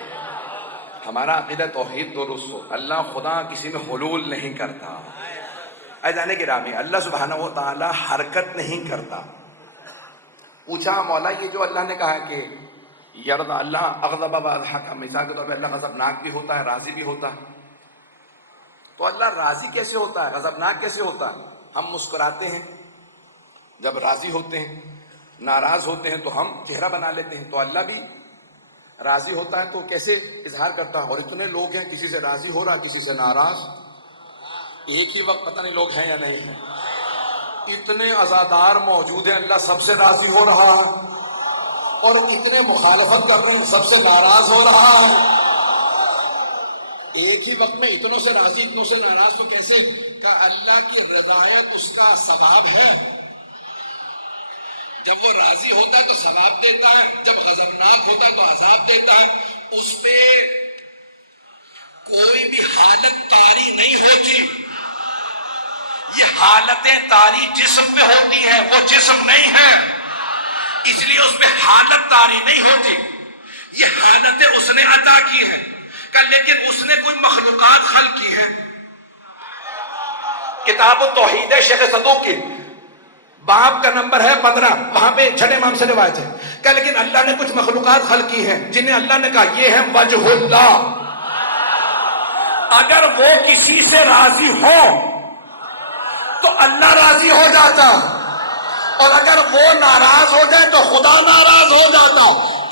ہمارا عقیدہ توحید درست ہو. اللہ خدا کسی میں حلول نہیں کرتا. اے جانے گرامی، اللہ سبحانہ و تعالی حرکت نہیں کرتا. پوچھا مولا یہ جو اللہ نے کہا کہ یرد اللہ اغضب واضحک، مثال کے طور پہ اللہ غضبناک بھی ہوتا ہے، راضی بھی ہوتا ہے. تو اللہ راضی کیسے ہوتا ہے، غضبناک کیسے ہوتا ہے؟ ہم مسکراتے ہیں جب راضی ہوتے ہیں، ناراض ہوتے ہیں تو ہم چہرہ بنا لیتے ہیں. تو اللہ بھی راضی ہوتا ہے تو کیسے اظہار کرتا ہے؟ اور اتنے لوگ ہیں، کسی سے راضی ہو رہا کسی سے ناراض. ایک ہی وقت پتہ نہیں لوگ ہیں یا نہیں ہیں. اتنے عزادار موجود ہیں، اللہ سب سے راضی ہو رہا ہے، اور اتنے مخالفت کر رہے ہیں، سب سے ناراض ہو رہا ہے. ایک ہی وقت میں اتنوں سے راضی اتنوں سے ناراض، تو کیسے؟ کہ اللہ کی رضایت اس کا ثواب ہے. جب وہ راضی ہوتا ہے تو ثواب دیتا ہے، جب غضبناک ہوتا ہے تو عذاب دیتا ہے. اس پہ کوئی بھی حالت طاری نہیں ہوتی. یہ حالتیں طاری جسم پہ ہوتی ہے، وہ جسم نہیں ہے، اس لیے اس پہ حالت طاری نہیں ہوتی. یہ حالتیں اس نے عطا کی ہیں، لیکن اس نے کوئی مخلوقات خلق کی ہیں. کتاب التوحید ہے شیخ صدوق کی، باب کا نمبر ہے 15، وہاں پہ چھٹے امام سے روایت ہے کہ لیکن اللہ نے کچھ مخلوقات خلق کی ہیں جنہیں اللہ نے کہا یہ ہے وجہ اللہ. اگر وہ کسی سے راضی ہو تو اللہ راضی ہو جاتا، اور اگر وہ ناراض ہو جائے تو خدا ناراض ہو جاتا.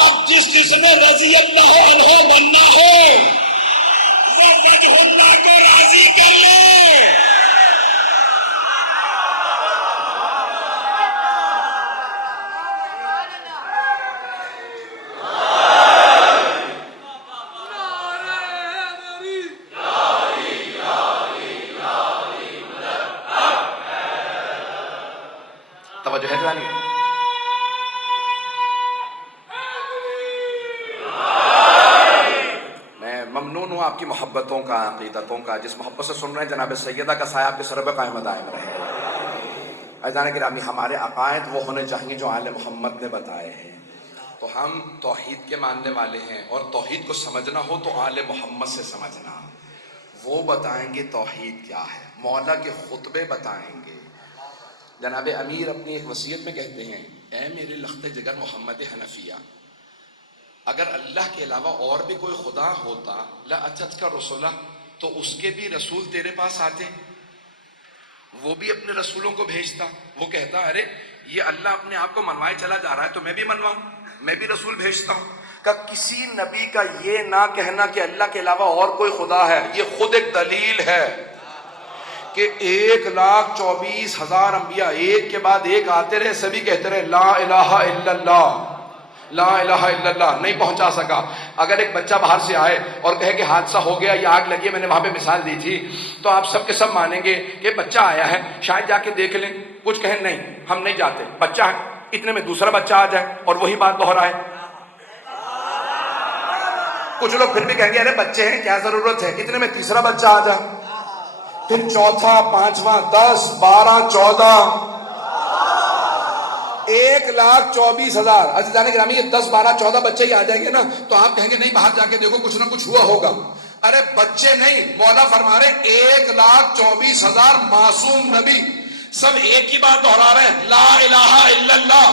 اب جس نے رضی اللہ عنہ بننا ہو وہ وجہ اللہ کو راضی کر لے. توجہ ہے جانی. میں ممنون ہوں آپ کی محبتوں کا، عقیدتوں کا. جس محبت سے سن رہے ہیں جناب سیدہ کا سایہ آپ کے سر پہ قائم دائم رہے. عزیزان گرامی، ہمارے عقائد وہ ہونے چاہیے جو آل محمد نے بتائے ہیں. تو ہم توحید کے ماننے والے ہیں، اور توحید کو سمجھنا ہو تو آل محمد سے سمجھنا. وہ بتائیں گے توحید کیا ہے، مولا کے خطبے بتائیں گے. جناب امیر اپنی ایک وصیت میں کہتے ہیں، اے میرے لخت جگر محمد حنفیہ، اگر اللہ کے علاوہ اور بھی کوئی خدا ہوتا لَأَتَتْكَ رُسُلَهُ، تو اس کے بھی رسول تیرے پاس آتے، وہ بھی اپنے رسولوں کو بھیجتا. وہ کہتا ارے یہ اللہ اپنے آپ کو منوائے چلا جا رہا ہے تو میں بھی منواؤں، میں بھی رسول بھیجتا ہوں. کہ کسی نبی کا یہ نہ کہنا کہ اللہ کے علاوہ اور کوئی خدا ہے، یہ خود ایک دلیل ہے کہ 1,24,000 انبیاء ایک کے بعد ایک آتے رہے، سبھی کہتے رہے لا الہ الا اللہ، لا الہ الا اللہ. نہیں پہنچا سکا. اگر ایک بچہ باہر سے آئے اور کہے کہ حادثہ ہو گیا یا آگ لگی، میں نے وہاں پہ مثال دی تھی، تو آپ سب کے سب مانیں گے کہ بچہ آیا ہے، شاید جا کے دیکھ لیں. کچھ کہیں نہیں ہم نہیں جاتے، بچہ ہے، اتنے میں دوسرا بچہ آ جائے اور وہی بات دہرائے. کچھ لوگ پھر بھی کہیں گے ارے بچے ہیں کیا ضرورت ہے، اتنے میں تیسرا بچہ آ جائے، پھر چوتھا، پانچواں، 10، 12، 14، 1,24,000. عزیزان گرامی، یہ 10، 12، 14 بچے ہی آ جائیں گے نا تو آپ کہیں گے نہیں باہر جا کے دیکھو کچھ نہ کچھ ہوا ہوگا. ارے بچے نہیں، مولا فرما رہے 1,24,000 معصوم نبی سب ایک ہی بات دہرا رہے ہیں، لا الہ الا اللہ.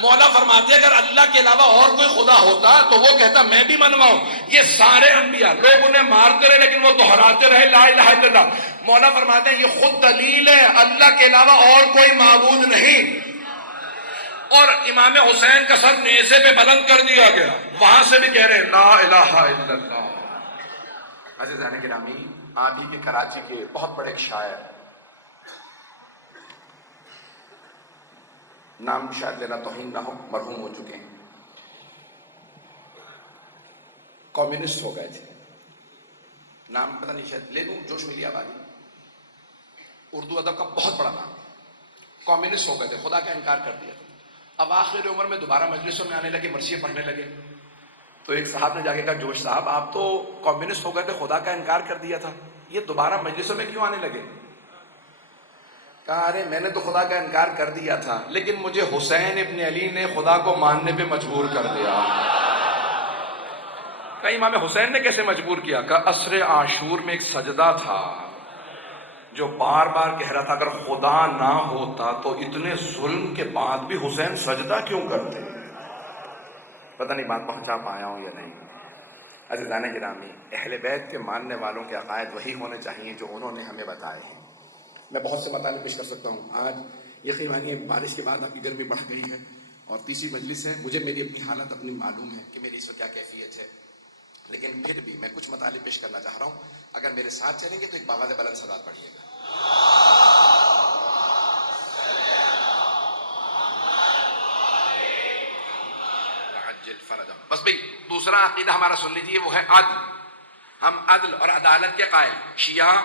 مولا فرماتے اگر اللہ کے علاوہ اور کوئی خدا ہوتا تو وہ کہتا میں بھی منواؤں. یہ سارے انبیاء لوگ انہیں مارتے رہے لیکن وہ دہراتے رہے لا الہ الا اللہ. مولا فرماتے ہیں یہ خود دلیل ہے اللہ کے علاوہ اور کوئی معبود نہیں. اور امام حسین کا سر نیزے پہ بلند کر دیا گیا، وہاں سے بھی کہہ رہے ہیں لا الہ الا اللہ. عزیزان گرامی، آپ ہی کے کراچی کے بہت بڑے ایک شاعر، نام شاید لینا توہین نہ ہو، مرحوم ہو چکے ہیں، کمیونسٹ ہو گئے تھے، نام پتہ نہیں شاید لے لوں، جوش ملی آبادی، اردو ادب کا بہت بڑا نام. کمیونسٹ ہو گئے تھے، خدا کا انکار کر دیا. اب آخر عمر میں دوبارہ مجلسوں میں آنے لگے، مرثیے پڑھنے لگے. تو ایک صاحب نے جا کے کہا جوش صاحب آپ تو کمیونسٹ ہو گئے تھے، خدا کا انکار کر دیا تھا، یہ دوبارہ مجلسوں میں کیوں آنے لگے؟ کہا ارے میں نے تو خدا کا انکار کر دیا تھا، لیکن مجھے حسین ابن علی نے خدا کو ماننے پہ مجبور کر دیا۔ کہا امام حسین نے کیسے مجبور کیا؟ کہا عصر عاشور میں ایک سجدہ تھا جو بار بار کہہ رہا تھا اگر خدا نہ ہوتا تو اتنے ظلم کے بعد بھی حسین سجدہ کیوں کرتے؟ پتہ نہیں بات پہنچا پایا ہوں یا نہیں۔ عزیزان گرامی، اہل بیت کے ماننے والوں کے عقائد وہی ہونے چاہیے جو انہوں نے ہمیں بتائے ہیں۔ میں بہت سے مطالب پیش کر سکتا ہوں۔ آج یقین مانیے بارش کے بعد آپ کی گرمی بڑھ گئی ہے اور تیسری مجلس ہے، مجھے میری اپنی حالت اپنی معلوم ہے کہ میری اس وقت کیا کیفیت ہے، لیکن پھر بھی میں کچھ مطالب پیش کرنا چاہ رہا ہوں۔ اگر میرے ساتھ چلیں گے تو ایک باواز بلند صدات پڑھیے گا۔ بس بھئی دوسرا عقیدہ ہمارا سن لیجیے، وہ ہے عدل۔ ہم عدل اور عدالت کے قائل۔ شیعہ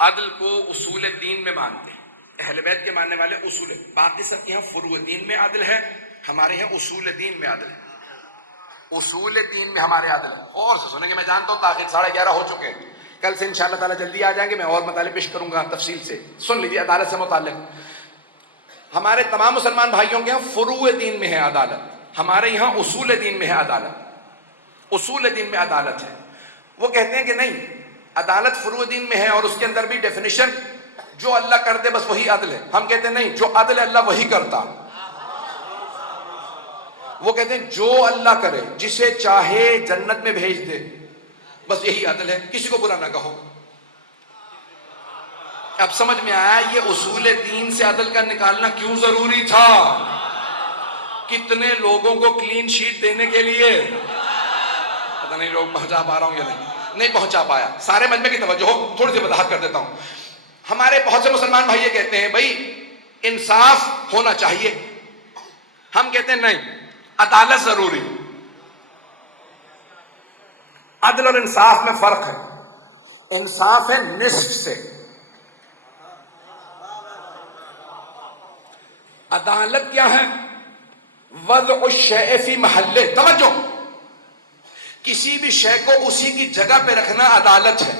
عدل کو اصول دین میں مانتے ہیں، اہل بیت کے ماننے والے اصول، باقی سب کے یہاں فروع دین میں عدل ہے، ہمارے یہاں اصول دین میں عدل ہے۔ اصول دین میں ہمارے عدل ہے۔ اور سے سنیں گے، میں جانتا ہوں تاخیر 11:30 ہو چکے ہیں، کل سے انشاءاللہ تعالیٰ جلدی آ جائیں گے، میں اور مطالب پیش کروں گا تفصیل سے۔ سن لیجیے عدالت سے متعلق ہمارے تمام مسلمان بھائیوں کے یہاں فروع دین میں ہے عدالت، ہمارے یہاں اصول دین میں ہے عدالت۔ اصول دین میں عدالت ہے۔ وہ کہتے ہیں کہ نہیں، عدالت فروع دین میں ہے اور اس کے اندر بھی ڈیفینیشن جو اللہ کر دے بس وہی عدل ہے۔ ہم کہتے ہیں نہیں، جو عدل ہے اللہ وہی کرتا۔ وہ کہتے ہیں جو اللہ کرے، جسے چاہے جنت میں بھیج دے، بس یہی عدل ہے، کسی کو برا نہ کہو۔ اب سمجھ میں آیا یہ اصول دین سے عدل کا نکالنا کیوں ضروری تھا؟ کتنے لوگوں کو کلین شیٹ دینے کے لیے، پتہ نہیں لوگ پہنچا پا رہا ہوں یا نہیں پہنچا پایا۔ سارے مجمع کی توجہ ہو، تھوڑی سی وضاحت کر دیتا ہوں۔ ہمارے بہت سے مسلمان بھائی یہ کہتے ہیں بھائی انصاف ہونا چاہیے، ہم کہتے ہیں نہیں، عدالت ضروری۔ عدل اور انصاف میں فرق ہے، انصاف ہے نصف سے، عدالت کیا ہے؟ وضع الشیء فی محلہ، توجہ، کسی بھی شے کو اسی کی جگہ پہ رکھنا عدالت ہے۔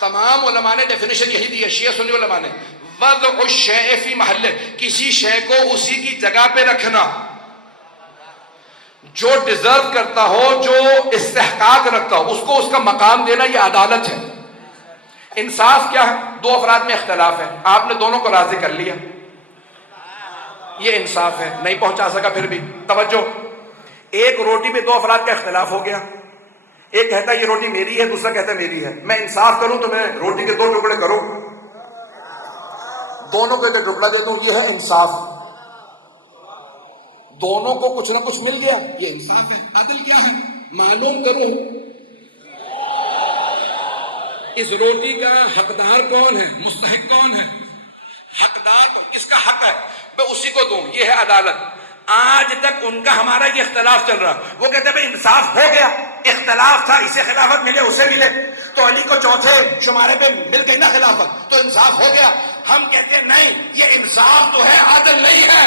تمام علماء نے ڈیفینیشن یہی دی ہے، شیعہ سنی علماء نے، وضع الشیء فی محلہ، کسی شے کو اسی کی جگہ پہ رکھنا، جو ڈیزرو کرتا ہو، جو استحقاق رکھتا ہو، اس کو اس کا مقام دینا، یہ عدالت ہے۔ انصاف کیا ہے؟ دو افراد میں اختلاف ہے، آپ نے دونوں کو راضی کر لیا، یہ انصاف ہے۔ نہیں پہنچا سکا پھر بھی توجہ، ایک روٹی پہ دو افراد کا اختلاف ہو گیا، ایک کہتا ہے یہ روٹی میری ہے، دوسرا کہتا ہے میری ہے، میں انصاف کروں تو میں روٹی کے 2 ٹکڑے کروں، دونوں کو ایک ٹکڑا دے دوں، یہ ہے انصاف۔ دونوں کو کچھ نہ کچھ مل گیا، یہ انصاف ہے۔ عدل کیا ہے؟ معلوم کروں اس روٹی کا حقدار کون ہے، مستحق کون ہے، حقدار کو، کس کا حق ہے، میں اسی کو دوں، یہ ہے عدالت۔ آج تک ان کا ہمارا یہ اختلاف چل رہا، وہ کہتے ہیں بھائی انصاف ہو گیا، اختلاف تھا، اسے خلافت ملے اسے ملے، تو علی کو چوتھے شمارے پہ مل گئی نا خلافت، تو انصاف ہو گیا۔ ہم کہتے ہیں نہیں، یہ انصاف تو ہے، عدل نہیں ہے۔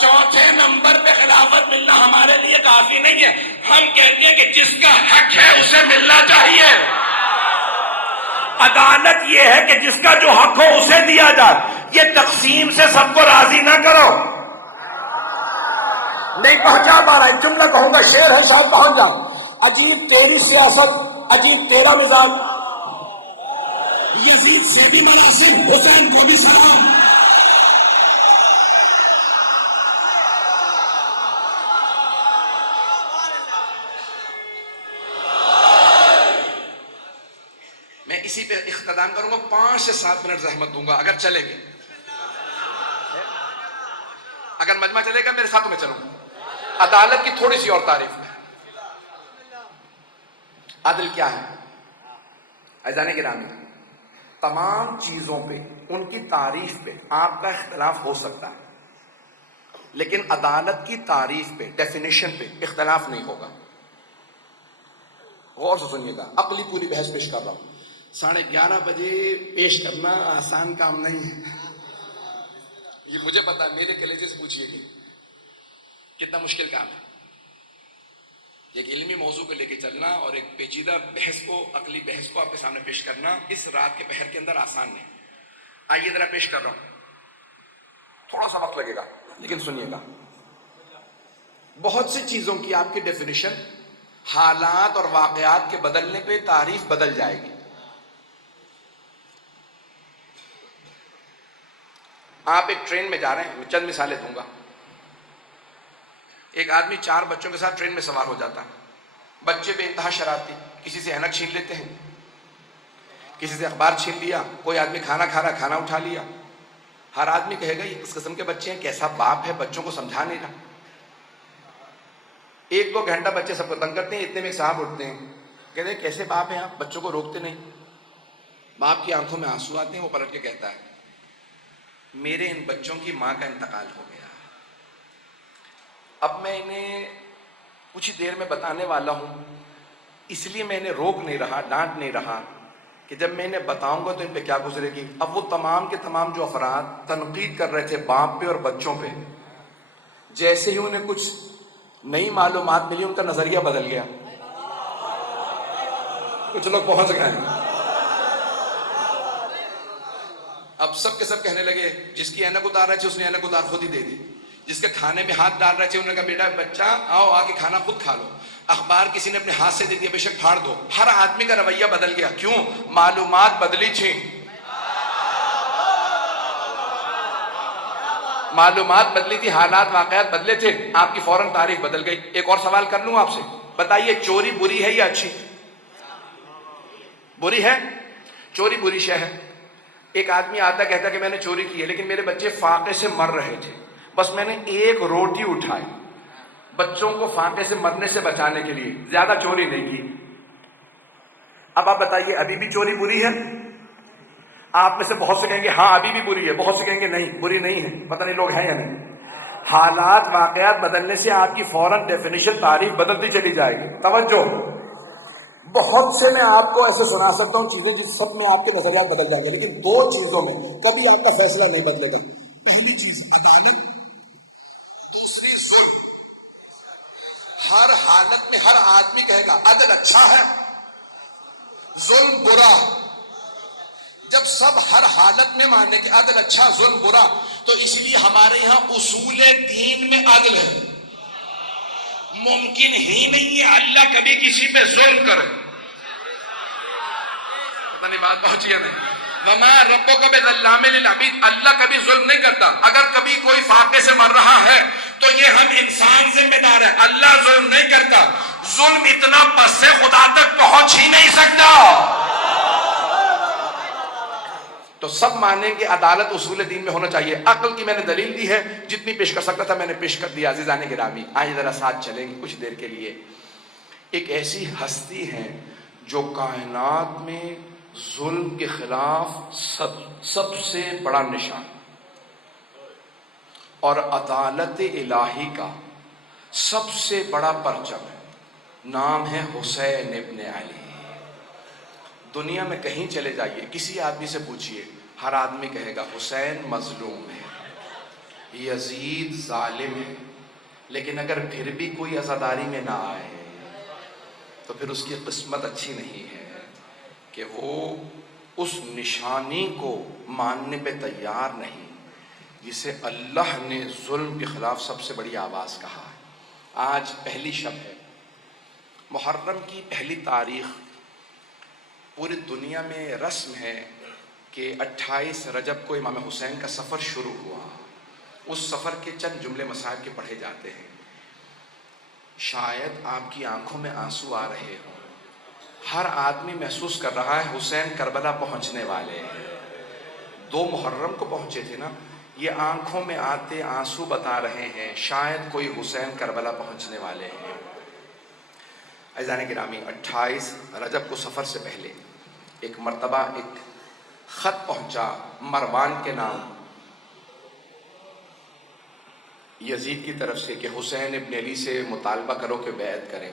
چوتھے نمبر پہ خلافت ملنا ہمارے لیے کافی نہیں ہے، ہم کہتے ہیں کہ جس کا حق ہے اسے ملنا چاہیے۔ عدالت یہ ہے کہ جس کا جو حق ہو اسے دیا جائے، یہ تقسیم سے سب کو راضی نہ کرو۔ نہیں پہنچا پا رہا ہے، جملہ کہوں گا، شعر ہے، شاید پہنچ جاؤ۔ عجیب تیری سیاست، عجیب تیرا مزاج، یزید سے بھی مناسب، حسین کو بھی سلام۔ میں اسی پہ اختتام کروں گا، 5 سے 7 منٹ زحمت دوں گا اگر چلیں گے، اگر مجمع چلے گا میرے ساتھ میں چلوں گا۔ عدالت کی تھوڑی سی اور تعریف میں، عدل کیا ہے؟ عزیزان گرامی، تمام چیزوں پہ، ان کی تعریف پہ آپ کا اختلاف ہو سکتا ہے، لیکن عدالت کی تعریف پہ، ڈیفینیشن پہ اختلاف نہیں ہوگا۔ غور سے سنیے گا، عقلی پوری بحث پیش کر رہا ہوں۔ 11:30 بجے پیش کرنا آسان کام نہیں ہے، یہ مجھے پتا، میرے کلیجے سے پوچھئے گی کتنا مشکل کام ہے۔ ایک علمی موضوع کو لے کے چلنا اور ایک پیچیدہ بحث کو، عقلی بحث کو آپ کے سامنے پیش کرنا اس رات کے پہر کے اندر آسان نہیں۔ آئیے ذرا پیش کر رہا ہوں، تھوڑا سا وقت لگے گا لیکن سنیے گا۔ بہت سی چیزوں کی آپ کی ڈیفینیشن حالات اور واقعات کے بدلنے پہ تعریف بدل جائے گی۔ آپ ایک ٹرین میں جا رہے ہیں، میں چند مثالیں دوں گا۔ ایک آدمی 4 بچوں کے ساتھ ٹرین میں سوار ہو جاتا ہے۔ بچے بے انتہا شرارتی، کسی سے اینک چھین لیتے ہیں، کسی سے اخبار چھین لیا، کوئی آدمی کھانا کھا رہا کھانا اٹھا لیا۔ ہر آدمی کہے گا یہ کس قسم کے بچے ہیں، کیسا باپ ہے بچوں کو سمجھا نہیں رہا۔ 1-2 گھنٹہ بچے سب کو تنگ کرتے ہیں، اتنے میں صاحب اٹھتے ہیں، کہتے ہیں کیسے باپ ہیں آپ، بچوں کو روکتے نہیں۔ باپ کی آنکھوں میں آنسو آتے ہیں، وہ پلٹ کے کہتا ہے میرے ان بچوں کی ماں کا انتقال ہو گیا، اب میں انہیں کچھ ہی دیر میں بتانے والا ہوں، اس لیے میں انہیں روک نہیں رہا، ڈانٹ نہیں رہا کہ جب میں انہیں بتاؤں گا تو ان پہ کیا گزرے گی۔ اب وہ تمام کے تمام جو افراد تنقید کر رہے تھے باپ پہ اور بچوں پہ، جیسے ہی انہیں کچھ نئی معلومات ملی ان کا نظریہ بدل گیا۔ کچھ لوگ پہنچ گئے ہیں۔ اب سب کے سب کہنے لگے جس کی اینک اتار رہے تھے اس نے اینک اتار خود ہی دے دی، جس کے کھانے میں ہاتھ ڈال رہے تھے انہوں نے کہا بیٹا بچہ آؤ آ کے کھانا خود کھا لو، اخبار کسی نے اپنے ہاتھ سے دے دیا بے شک پھاڑ دو۔ ہر آدمی کا رویہ بدل گیا، کیوں؟ معلومات بدلی تھیں، معلومات بدلی تھی، حالات واقعات بدلے تھے، آپ کی فوراً تعریف بدل گئی۔ ایک اور سوال کر لوں آپ سے، بتائیے چوری بری ہے یا اچھی؟ بری ہے، چوری بری شے ہے۔ ایک آدمی آتا کہتا کہ میں نے چوری کی ہے لیکن میرے بچے فاقے سے مر رہے تھے، بس میں نے ایک روٹی اٹھائی بچوں کو فاقے سے مرنے سے بچانے کے لیے، زیادہ چوری نہیں کی۔ اب آپ بتائیے ابھی بھی چوری بری ہے؟ آپ میں سے بہت سے کہیں گے ہاں ابھی بھی بری ہے، بہت سے کہیں گے نہیں بری نہیں ہے، پتہ نہیں لوگ ہیں یا نہیں۔ حالات واقعات بدلنے سے آپ کی فوراً ڈیفینیشن تعریف بدلتی چلی جائے گی۔ توجہ، بہت سے میں آپ کو ایسے سنا سکتا ہوں چیزیں جس سب میں آپ کے نظریات بدل جائیں گے، لیکن 2 چیزوں میں کبھی آپ کا فیصلہ نہیں بدلے گا۔ پہلی چیز عدالت، دوسری ظلم۔ ہر حالت میں ہر آدمی کہے گا عدل اچھا ہے، ظلم برا۔ جب سب ہر حالت میں مانے کہ عدل اچھا ظلم برا، تو اس لیے ہمارے یہاں اصول دین میں عدل ہے۔ ممکن ہی نہیں ہے اللہ کبھی کسی پہ ظلم کرے، پتہ نہیں بات پہنچی ہے نہیں۔ وما ربک بظلام للعبید، اللہ کبھی ظلم نہیں کرتا۔ اگر کبھی کوئی فاقے سے مر رہا ہے تو یہ ہم انسان ذمہ دار ہے، اللہ ظلم نہیں کرتا۔ ظلم اتنا پس سے خدا تک پہنچ ہی نہیں سکتا۔ تو سب مانیں کہ عدالت اصول دین میں ہونا چاہیے۔ عقل کی میں نے دلیل دی ہے، جتنی پیش کر سکتا تھا میں نے پیش کر دیا۔ عزیزان گرامی آئیے ذرا ساتھ چلیں گے کچھ دیر کے لیے۔ ایک ایسی ہستی ہے جو کائنات میں ظلم کے خلاف سب سے بڑا نشان اور عدالت الہی کا سب سے بڑا پرچم ہے، نام ہے حسین ابن علی۔ دنیا میں کہیں چلے جائیے، کسی آدمی سے پوچھئے، ہر آدمی کہے گا حسین مظلوم ہے، یزید ظالم ہے۔ لیکن اگر پھر بھی کوئی عزاداری میں نہ آئے تو پھر اس کی قسمت اچھی نہیں ہے کہ وہ اس نشانی کو ماننے پہ تیار نہیں جسے اللہ نے ظلم کے خلاف سب سے بڑی آواز کہا ہے۔ آج پہلی شب ہے، محرم کی پہلی تاریخ۔ پوری دنیا میں رسم ہے کہ 28 رجب کو امام حسین کا سفر شروع ہوا۔ اس سفر کے چند جملے مسائل کے پڑھے جاتے ہیں۔ شاید آپ کی آنکھوں میں آنسو آ رہے ہوں، ہر آدمی محسوس کر رہا ہے حسین کربلا پہنچنے والے ہیں۔ 2 محرم کو پہنچے تھے نا، یہ آنکھوں میں آتے آنسو بتا رہے ہیں شاید کوئی حسین کربلا پہنچنے والے ہیں۔ عزیزان گرامی 28 رجب کو سفر سے پہلے ایک مرتبہ ایک خط پہنچا مروان کے نام یزید کی طرف سے کہ حسین ابن علی سے مطالبہ کرو کہ بیعت کریں۔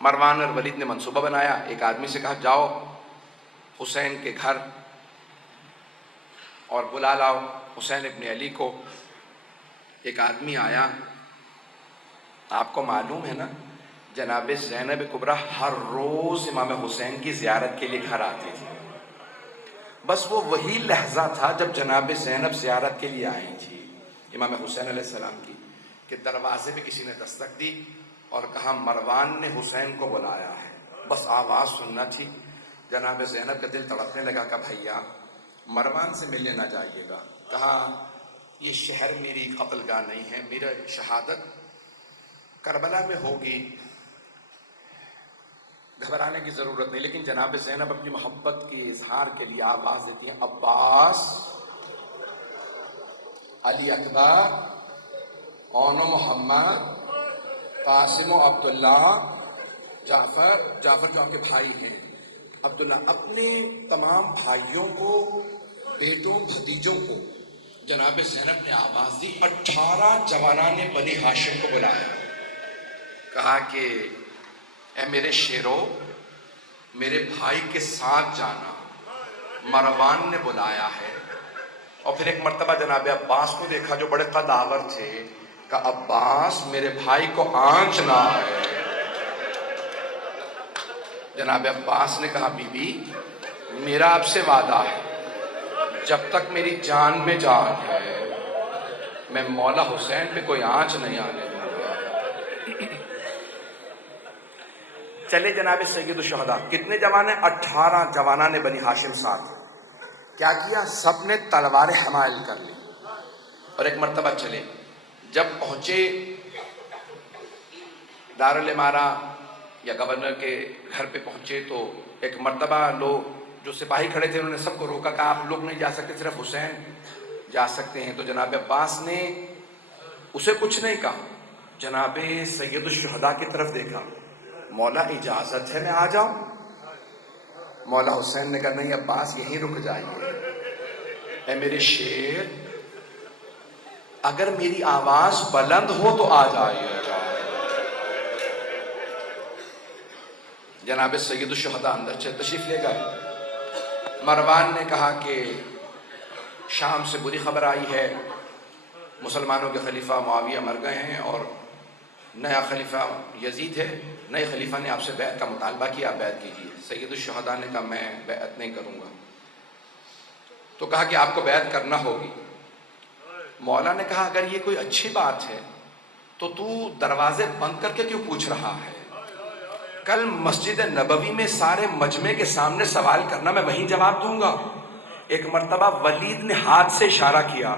مروان اور ولید نے منصوبہ بنایا، ایک آدمی سے کہا جاؤ حسین کے گھر اور بلا لاؤ حسین ابن علی کو۔ ایک آدمی آیا، آپ کو معلوم ہے نا جناب زینب کبریٰ ہر روز امام حسین کی زیارت کے لیے گھر آتی تھی. بس وہ وہی لحظہ تھا جب جناب زینب زیارت کے لیے آئی تھی امام حسین علیہ السلام کی کہ دروازے پہ کسی نے دستک دی اور کہا مروان نے حسین کو بلایا ہے. بس آواز سننا تھی. جناب زینب کا دل تڑپنے لگا کہ بھیا مروان سے ملنے نہ جائیے گا. کہا یہ شہر میری قتل گاہ نہیں ہے، میرا شہادت کربلا میں ہوگی، گھبرانے کی ضرورت نہیں. لیکن جناب زینب اپنی محبت کے اظہار کے لیے آواز دیتی ہیں عباس، علی اکبر، اون و محمد، قاسم و عبداللہ، جعفر جو آپ کے بھائی ہیں، عبداللہ. اپنے تمام بھائیوں کو، بیٹوں، بھتیجوں کو جناب زینب نے آواز دی. 18 جوانان بنی ہاشم کو بلایا. کہا کہ اے میرے شیرو، میرے بھائی کے ساتھ جانا، مروان نے بلایا ہے. اور پھر ایک مرتبہ جناب عباس کو دیکھا جو بڑے قداور تھے. کہا عباس میرے بھائی کو آنچ نہ ہے. جناب عباس نے کہا بی بی میرا آپ سے وعدہ ہے، جب تک میری جان میں جان ہے میں مولا حسین پہ کوئی آنچ نہیں آنے دوں گا. چلے جناب سید الشہداء کتنے جوان ہیں؟ 18 جوانان نے بنی ہاشم ساتھ. کیا کیا؟ سب نے تلواریں حمائل کر لی اور ایک مرتبہ چلے. جب پہنچے دارالامارہ یا گورنر کے گھر پہ پہنچے تو ایک مرتبہ لوگ جو سپاہی کھڑے تھے انہوں نے سب کو روکا. کہا آپ لوگ نہیں جا سکتے، صرف حسین جا سکتے ہیں. تو جناب عباس نے اسے کچھ نہیں کہا، جناب سید الشہداء کی طرف دیکھا. مولا اجازت ہے میں آ جاؤں؟ مولا حسین نے کہا نہیں عباس یہیں رک جائیے. اے میرے شیر، اگر میری آواز بلند ہو تو آ جائیے گا. جناب سید الشہداء اندر تشریف لے گئے. مروان نے کہا کہ شام سے بری خبر آئی ہے، مسلمانوں کے خلیفہ معاویہ مر گئے ہیں اور نیا خلیفہ یزید ہے. نئے خلیفہ نے آپ سے بیعت کا مطالبہ کیا، آپ بیعت کیجیے. سید الشہداء نے کہا میں بیعت نہیں کروں گا. تو کہا کہ آپ کو بیعت کرنا ہوگی. مولا نے کہا اگر یہ کوئی اچھی بات ہے تو دروازے بند کر کے کیوں پوچھ رہا ہے؟ کل مسجد نبوی میں سارے مجمع کے سامنے سوال کرنا، میں وہیں جواب دوں گا. ایک مرتبہ ولید نے ہاتھ سے اشارہ کیا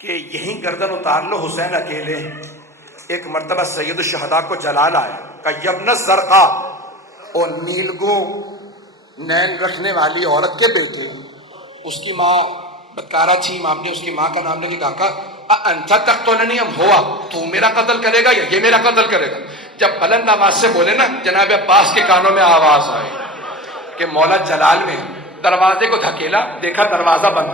کہ یہیں گردن اتار لو، حسین اکیلے ہیں. ایک مرتبہ سید الشہداء کو جلال آیا کہ یبن الزرقاء، اور نیلگو نین رکھنے والی عورت کے بیٹے، اس کی ماں بدکارہ تھی. امام نے اس کی ماں کا نام لے کے کہا انت تقتلنی ام ہوا، تو میرا قتل کرے گا یا یہ میرا قتل کرے گا؟ جب بلند آواز سے بولے نا، جناب عباس کے کانوں میں آواز آئی کہ مولا جلال میں. دروازے کو دھکیلا، دیکھا دروازہ بند.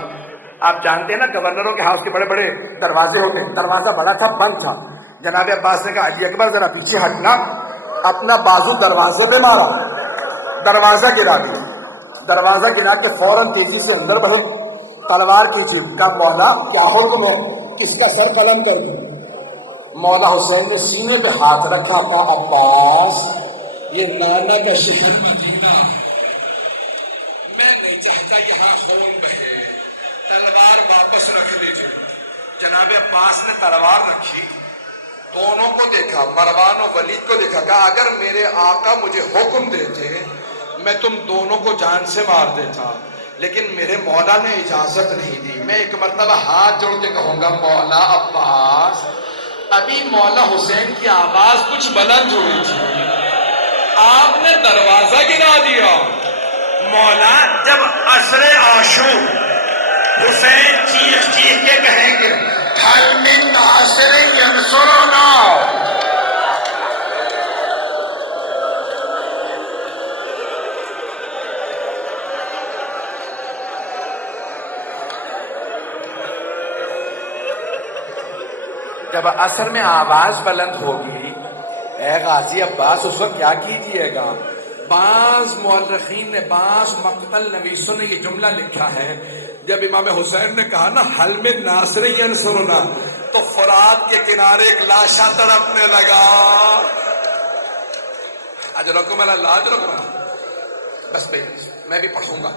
آپ جانتے ہیں نا گورنروں کے ہاؤس کے بڑے بڑے دروازے ہوتے ہیں، دروازہ بڑا تھا، بند تھا. جناب عباس نے کہا علی اکبر ذرا پیچھے ہٹنا. اپنا بازو دروازے پہ مارا، دروازہ گرا دیا. دروازہ گرا کے فوراً تیزی سے اندر بڑھے، تلوار کھینچی. کہا مولا کیا حکم ہے، کس کا سر قلم کر دوں؟ مولا حسین نے سینے پہ ہاتھ رکھا. کہا عباس یہ نانا کا شہر مدینہ ہے، میں نہیں چاہتا یہاں خون بہے، تلوار واپس رکھ لیجیے. جناب عباس نے تلوار رکھی، دونوں کو دیکھا، مروان و ولید کو دیکھا. کہا اگر میرے آقا مجھے حکم دیتے میں تم دونوں کو جان سے مار دیتا، لیکن میرے مولا نے اجازت نہیں دی. میں ایک مرتبہ ہاتھ جوڑ کے کہوں گا مولا عباس، ابھی مولا حسین کی آواز کچھ بلند ہوئی تھی، آپ نے دروازہ گرا دیا. مولا جب عصر عاشور حسین چیخ چیخ کے کہیں گے حل من ناصر ینصرنا، جب عصر میں آواز بلند ہوگی اے غازی عباس اس وقت کیا کیجئے گا؟ بعض مورخین نے، بعض مقتل نویسوں نے یہ جملہ لکھا ہے، جب امام حسین نے کہا نا حل من ناصر ینصرنا، تو فرات کے کنارے ایک لاشا تڑپنے لگا. اجرکم اللہ اجرکم. بس بھائی میں بھی پڑھوں گا.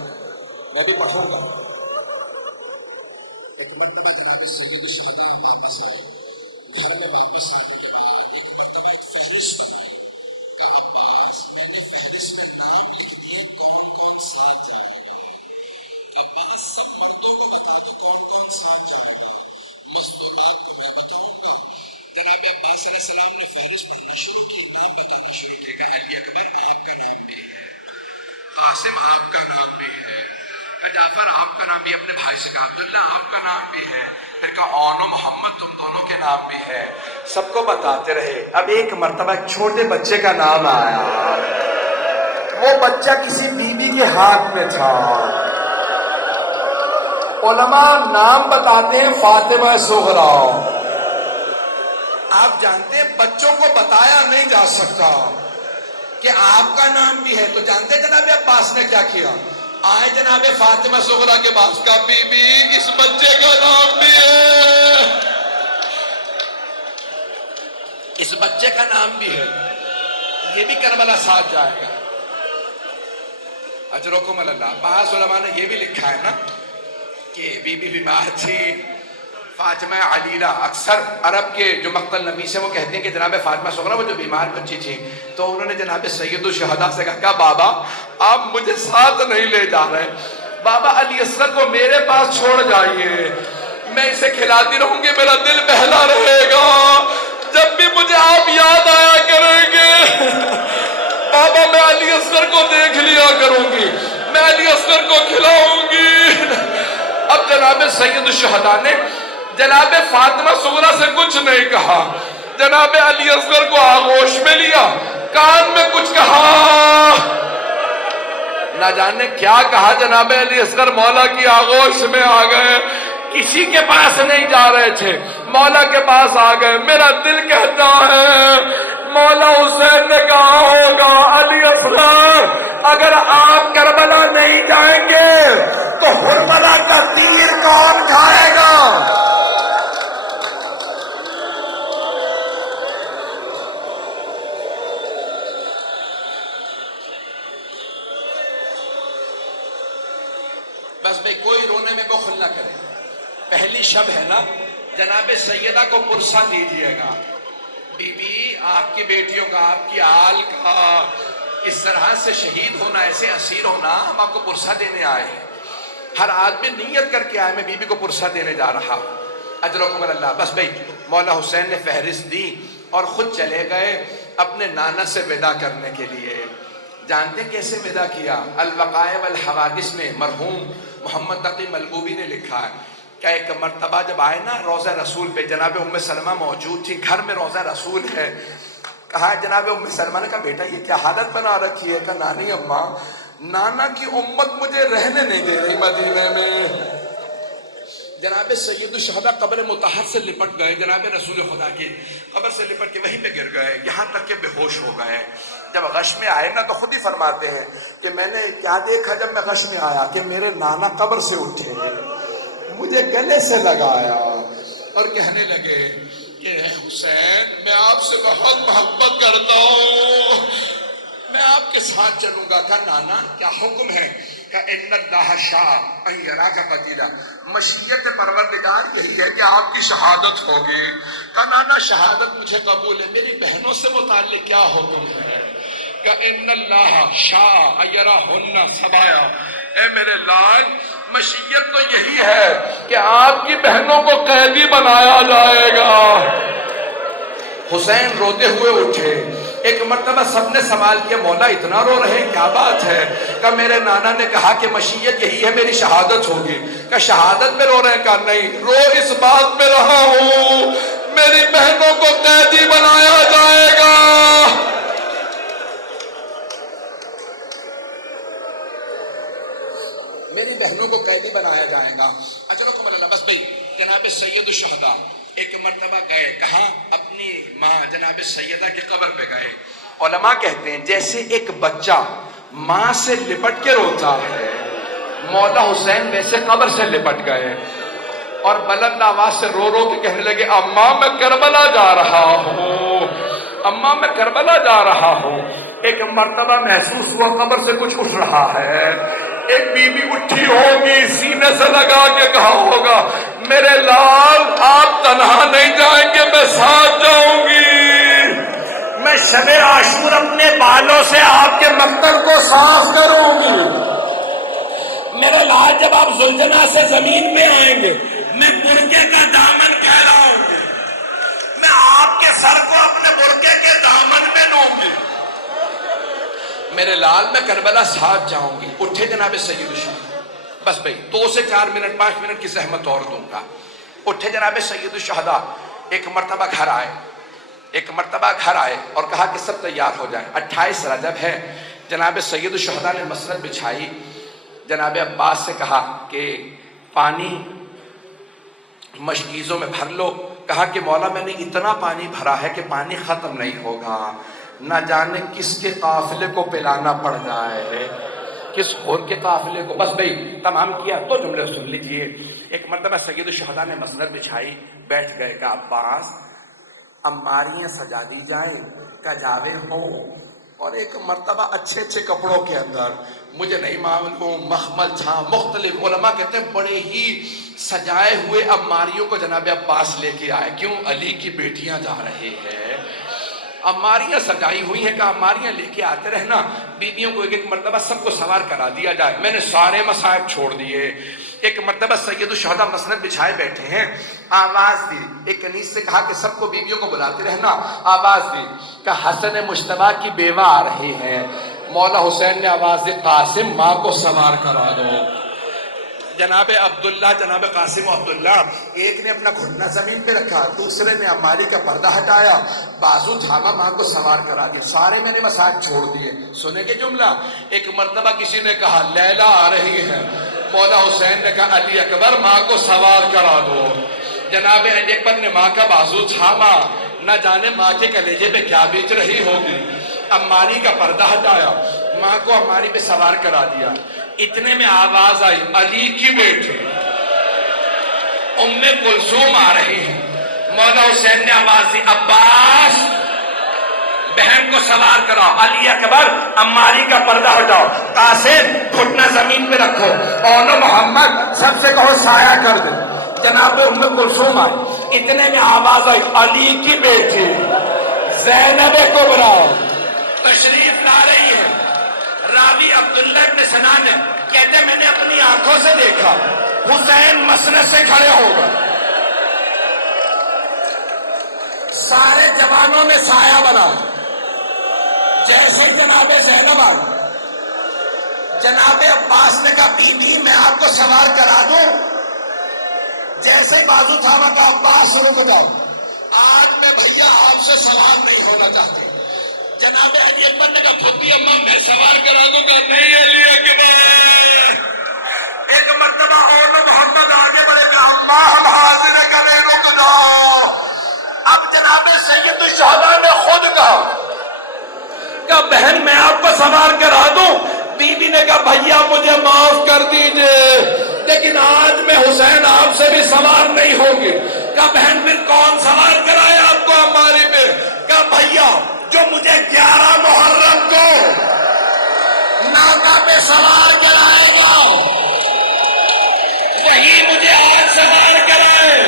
ایک مرتبہ جناب سید الشہداء واپس گھر میں واپس ایک مرتبہ ایک فہرست بن گئی کہ عباس میں نے فہرست میں نام لکھ دیے کون کون ساتھ جائے گا. عباس سب مردوں کو بتا دو کون کون ساتھ آئے گا. مستورات کو میں بتاؤں گا. جناب عباس علیہ السلام نے فہرست پڑھنا شروع کی. آپ بتانا شروع کیا کہ علی اکبر آپ کا نام بھی ہے, قاسم آپ کا نام بھی ہے, جعفر آپ کا نام بھی, اپنے بھائی سے کہا عبداللہ آپ کا نام بھی ہے, پھر کہا اون و محمد تم دونوں کے نام بھی ہے. سب کو بتاتے رہے. اب ایک مرتبہ ایک چھوٹے بچے کا نام آیا. وہ بچہ کسی بیوی کے ہاتھ میں تھا. علماء نام بتاتے ہیں فاطمہ صغریٰ. آپ جانتے ہیں بچوں کو بتایا نہیں جا سکتا کہ آپ کا نام بھی ہے. تو جانتے ہیں جناب عباس نے کیا کیا؟ آئے جناب فاطمہ صغریٰ کے پاس کا بی بی اس بچے کا نام بھی ہے, اس بچے کا نام بھی ہے, یہ بھی کربلا ساتھ جائے گا. اجرکم اللہ. بعض علماء نے یہ بھی لکھا ہے نا کہ بی بی بیمار تھی فاطمہ علیلہ. اکثر عرب کے جو مقتل نبی سے وہ کہتے ہیں کہ جناب فاطمہ صغریٰ وہ جو بیمار بچی تھی تو انہوں نے جناب سید الشہداء سے کہا بابا آپ مجھے ساتھ نہیں لے جا رہے, بابا علی اصغر کو میرے پاس چھوڑ جائیے, میں اسے کھلاتی رہوں گی, میرا دل بہلا رہے گا, جب بھی مجھے آپ یاد آیا کریں گے بابا میں علی اصغر کو دیکھ لیا کروں گی, میں علی اصغر کو کھلاؤں گی. اب جناب سید الشہداء نے جناب فاطمہ صغریٰ سے کچھ نہیں کہا, جناب علی اصغر کو آغوش میں لیا, کان میں کچھ کہا, نہ جانے کیا کہا. جناب علی اصغر مولا کی آغوش میں آ گئے, کسی کے پاس نہیں جا رہے تھے, مولا کے پاس آ گئے. میرا دل کہتا ہے مولا حسین نے کہا ہوگا علی اصغر اگر آپ کربلا نہیں جائیں گے تو حرملہ کا تیر کون کھائے گا؟ بس بھئی کوئی رونے میں بخل نہ کرے. پہلی شب ہے نا, جناب سیدہ کو پرسہ دیجئے گا. بی بی آپ کی بیٹیوں کا, آپ کی آل کا اس طرح سے شہید ہونا, ایسے اسیر ہونا, ہم آپ کو پرسہ دینے آئے ہیں. ہر آدمی نیت کر کے آئے میں بی بی کو پرسہ دینے جا رہا ہوں. اجرکم اللہ. بس بھئی مولا حسین نے فہرست دی اور خود چلے گئے اپنے نانا سے ودا کرنے کے لیے. جانتے کیسے ودا کیا؟ الوقائع والحوادث میں مرحوم محمد تقی ملبوبی نے لکھا ہے کہ ایک مرتبہ جب آئے نا روضہ رسول پہ, جناب ام سلمہ موجود تھی, گھر میں روضہ رسول ہے. کہا جناب ام سلمہ نے کہا بیٹا یہ کیا حالت بنا رکھی ہے؟ کہا نانی اماں نانا کی امت مجھے رہنے نہیں دے رہی مدینے میں. جناب سید الشہداء قبر مطہر سے لپٹ گئے, جناب رسول خدا کی قبر سے لپٹ کے وہیں پہ گر گئے, یہاں تک کہ بے ہوش ہو گئے. جب غش میں آئے نا تو خود ہی فرماتے ہیں کہ میں نے کیا دیکھا جب میں غش میں آیا کہ میرے نانا قبر سے اٹھے, مجھے گلے سے لگایا اور کہنے لگے کہ حسین میں آپ سے بہت محبت کرتا ہوں, میں آپ کے ساتھ چلوں گا. کہا نانا کیا حکم ہے؟ کہ ان اللہ شاء ان یراک قتیلا, مشیت پروردگار یہی ہے کہ آپ کی شہادت ہوگی. کہ نانا شہادت مجھے قبول ہے, میری بہنوں سے متعلق کیا حکم ہے؟ کہ ان اللہ شاء ان یراہن سبایا, اے میرے لال مشیت تو یہی ہے کہ آپ کی بہنوں کو قیدی بنایا جائے گا. حسین روتے ہوئے اٹھے. ایک مرتبہ سب نے سوال کیا مولا اتنا رو رہے ہیں کیا بات ہے؟ کہ میرے نانا نے کہا کہ مشیت یہی ہے میری شہادت ہوگی. کہ شہادت میں رو رہے ہیں؟ کہا نہیں, رو اس بات میں رہا ہوں میری بہنوں کو قیدی بنایا جائے گا. میری بہنوں کو قیدی بنایا جائے گا. اجرکم اللہ. بس بھئی جناب سید الشہداء ایک مرتبہ گئے, کہاں؟ اپنی ماں جناب سیدہ کی قبر پہ گئے. علماء کہتے ہیں جیسے ایک بچہ ماں سے لپٹ کے روتا ہے, مولا حسین ویسے قبر سے لپٹ گئے اور بلند آواز سے رو رو کے کہنے لگے اماں میں کربلا جا رہا ہوں, اماں میں کربلا جا رہا ہوں، ایک مرتبہ محسوس ہوا قبر سے کچھ اٹھ رہا ہے، ایک بی بی اٹھی ہوگی، سینے سے لگا کے کہا ہوگا میرے لال آپ تنہا نہیں جائیں گے، میں ساتھ جاؤں گی، میں شب عاشور اپنے بالوں سے آپ کے مقتل کو صاف کروں گی، میرے لال جب آپ زلجنا سے زمین میں آئیں گے میں برقعے کا دامن پھیلاؤں گی، میں آپ کے سر کو اپنے برقعے کے دامن میں لوں گی، میرے لال میں کربلا ساتھ جاؤں گی۔ اٹھے جناب سید الشہداء، بس بھئی 2 سے 4 منٹ 5 منٹ کی زحمت اور دوں گا۔ اٹھے جناب سید الشہداء، ایک مرتبہ گھر آئے اور کہا کہ سب تیار ہو جائیں، 28 رجب ہے۔ جناب سید الشہداء نے مسند بچھائی، جناب عباس سے کہا کہ پانی مشکیزوں میں بھر لو، کہا کہ مولا میں نے اتنا پانی بھرا ہے کہ پانی ختم نہیں ہوگا، نہ جانے کس کے قافلے کو پلانا پڑ جائے، کس اور کے قافلے کو۔ بس بھئی تمام کیا تو جملے سن لیجئے۔ ایک مرتبہ سید الشہداء نے مسند بچھائی، بیٹھ گئے، کہا عباس اماریاں سجا دی جائیں، کجاوے ہوں، اور ایک مرتبہ اچھے اچھے کپڑوں کے اندر، مجھے نہیں معلوم، مخمل چھاں، مختلف علماء کہتے ہیں بڑے ہی سجائے ہوئے اماریوں کو جناب عباس لے کے آئے، کیوں؟ علی کی بیٹیاں جا رہے ہیں، اماریاں سجائی ہوئی ہیں، کہا اماریاں لے کے آتے رہنا، بیویوں کو ایک ایک مرتبہ سب کو سوار کرا دیا جائے۔ میں نے سارے مصائب چھوڑ دیے۔ ایک مرتبہ سید الشہداء مسند بچھائے بیٹھے ہیں، آواز دی، ایک کنیز سے کہا کہ سب کو بیویوں کو بلاتے رہنا، آواز دی کہ حسن مجتبیٰ کی بیوہ آ رہی ہے، مولا حسین نے آواز دی قاسم ماں کو سوار کرا دو۔ جناب عبداللہ، جناب قاسم و عبداللہ، ایک نے اپنا گھٹنا زمین پہ رکھا، دوسرے نے اماری کا پردہ ہٹایا، بازو تھاما، ماں کو سوار کرا دیا، سارے میں نے مسائل چھوڑ دیے۔ سنے گے جملہ؟ ایک مرتبہ کسی نے کہا لیلا آ رہی ہے، مولا حسین نے کہا علی اکبر ماں کو سوار کرا دو۔ جناب علی اکبر نے ماں کا بازو تھاما، نہ جانے ماں کے کلیجے پہ کیا بیچ رہی ہوگی، اماری کا پردہ ہٹایا، ماں کو اماری پہ سوار کرا دیا۔ اتنے میں آواز آئی علی کی بیٹی ام کلثوم آ رہی ہے، مولا حسین نے آواز دی عباس بہن کو سوار کراؤ، علی اکبر اماری کا پردہ ہٹاؤ، قاسم گھٹنا زمین پہ رکھو، اونو محمد سب سے کہو سایہ کر دے۔ جناب ام کلثوم آئی، اتنے میں آواز آئی علی کی بیٹی زینب کبریٰ تشریف لا رہی ہے۔ راوی عبداللہ ابن سنان کہتے ہیں میں نے اپنی آنکھوں سے دیکھا حسین مسند سے کھڑے ہو گئے، سارے جوانوں میں سایہ بنا، جیسے جناب زینب آئی، جناب عباس نے کہا بی بی میں آپ کو سوار کرا دوں، جیسے بازو تھاما کا عباس رک جاؤ، آج میں بھیا آپ سے سوار نہیں ہونا چاہتے۔ جناب علی اکبر نے کہا پھوپھی اماں میں سوار کرا دوں گا، نہیں علی اکبر۔ ایک مرتبہ اور محمد آگے بڑھے کہ اماں ہم حاضر ہیں، کہ نہیں رک جاؤ۔ اب جناب سید الشہداء نے خود کہا کہ بہن میں آپ کو سوار کرا دوں، بی بی نے کہا بھیا مجھے معاف کر دیجئے، لیکن آج میں حسین آپ سے بھی سوار نہیں ہوگی۔ کہا بہن پھر کون سوار کرائے آپ کو اماری پہ؟ کہا بھیا جو مجھے 11 محرم کو ناکہ پہ سوار کرائے گا وہی مجھے آج سوار کرائے۔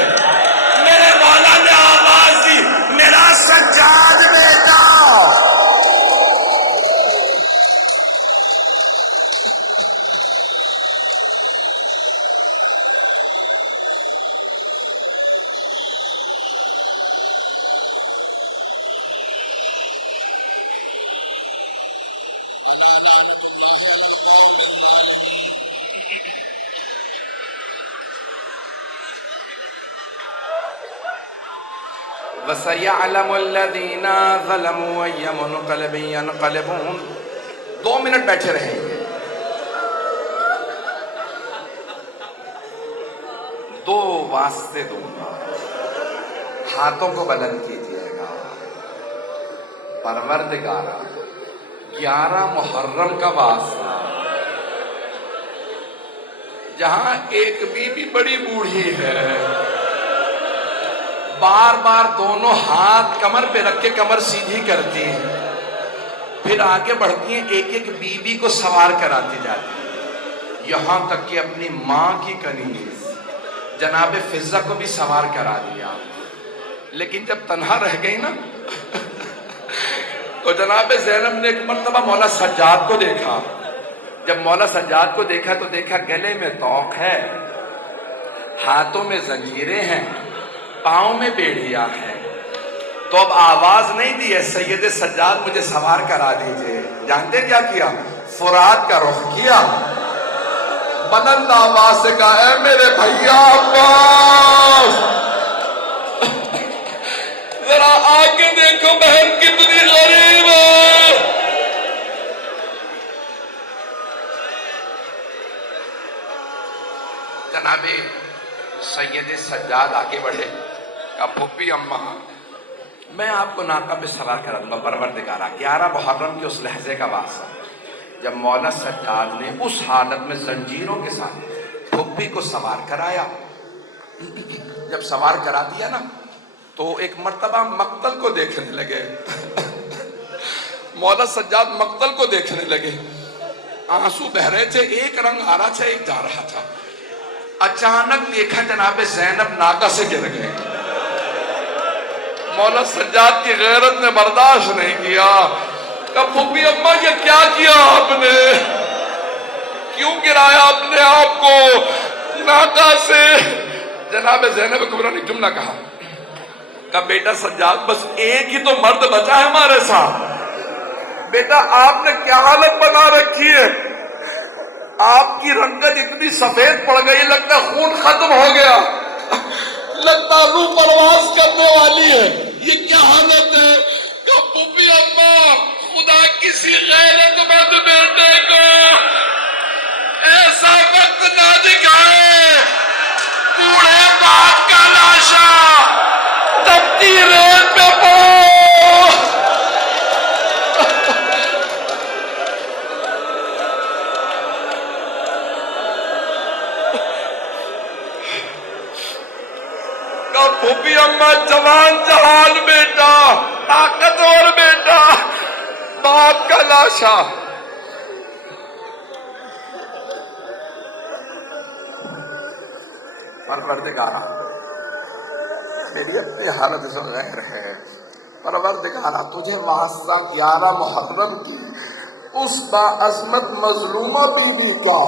میرے مولا نے آواز دی میرا سجاد بیٹا، وَسَيَعْلَمُ الَّذِينَ ظَلَمُوا أَيَّ مُنْقَلَبٍ يَنْقَلِبُونَ۔ 2 منٹ بیٹھے رہیں گے، 2 واسطے دوں گا، ہاتھوں کو بلند کیجئے گا۔ پروردگارا 11 محرم کا واسطہ، جہاں ایک بی بی بڑی بوڑھی ہے، بار بار دونوں ہاتھ کمر پہ رکھ کے کمر سیدھی کرتی ہیں، پھر آگے بڑھتی ہیں، ایک ایک بیوی کو سوار کراتی جاتی ہیں، یہاں تک کہ اپنی ماں کی کنیز جناب فضہ کو بھی سوار کرا دیا۔ لیکن جب تنہا رہ گئی نا تو جناب زینب نے ایک مرتبہ مولا سجاد کو دیکھا۔ جب مولا سجاد کو دیکھا تو دیکھا گلے میں طوق ہے، ہاتھوں میں زنجیریں ہیں، پاؤں میں بیڑیا ہے، تو اب آواز نہیں دی ہے سید سجاد مجھے سوار کرا دیجئے۔ جانتے کیا کیا؟ فرات کا رخ کیا، بلند آواز سے کہا اے میرے بھیا عباس، ذرا آگے دیکھو بہن کتنی غریب ہے۔ جناب سید سجاد آگے بڑھے، کہا پھوپھی اماں میں آپ کو ناقہ پہ سوار کرا دوں گا پروردگارہ۔ 11 محرم کے اس لحظے کا واسطہ جب مولا سجاد نے اس حالت میں زنجیروں کے ساتھ پھوپھی کو سوار کرایا، جب سوار کرا دیا نا تو ایک مرتبہ مقتل کو دیکھنے لگے مولا سجاد مقتل کو دیکھنے لگے، آنسو بہ رہے تھے، ایک رنگ آ رہا تھا ایک جا رہا تھا۔ اچانک دیکھا جناب زینب ناقہ سے گر گئے۔ مولا سجاد کی غیرت نے برداشت نہیں کیا، کہا پھوپھی اماں یہ کیا کیا آپ نے، کیوں گرایا اپنے آپ کو ناقہ سے؟ جناب زینب کبریٰ نے جملہ کہا بیٹا سجاد بس ایک ہی تو مرد بچا ہے ہمارے ساتھ، بیٹا آپ نے کیا حالت بنا رکھی ہے، آپ کی رنگت اتنی سفید پڑ گئی لگتا ہے خون ختم ہو گیا، لگتا روح پرواز کرنے والی ہے، یہ کیا حالت ہے؟ کہ پھوپھی اماں خدا کسی غیرت مند بیٹے کو ایسا وقت نہ دکھائے، بوڑھے باپ کا لاشا تپتی ریت پہ پڑو۔ کہ پھوپھی اماں جوان جہان بیٹا، طاقتور بیٹا، باپ کا لاشا۔ پروردگارہ میری اپنی حالت سے غیر ہے، پروردگارہ تجھے واسطہ 11 محرم کی اس باعظمت مظلومہ بیوی کا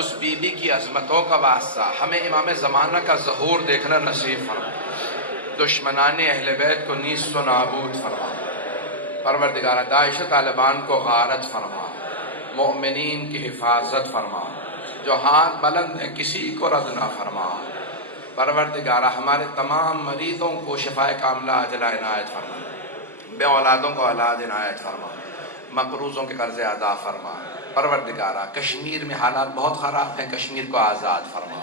اس بی بی کی عظمتوں کا واسطہ ہمیں امام زمانہ کا ظہور دیکھنا نصیب فرما، دشمنان اہل بیت کو نیست و نابود فرما، پروردگارہ داعش طالبان کو غارت فرما، مؤمنین کی حفاظت فرما، جو ہاتھ بلند ہے کسی کو رد نہ فرما، پروردگارہ ہمارے تمام مریضوں کو شفاء کاملہ عاجلہ عنایت فرما، بے اولادوں کو اولاد عنایت فرما، مقروضوں کے قرض ادا فرما، پروردگارہ کشمیر میں حالات بہت خراب ہیں، کشمیر کو آزاد فرما،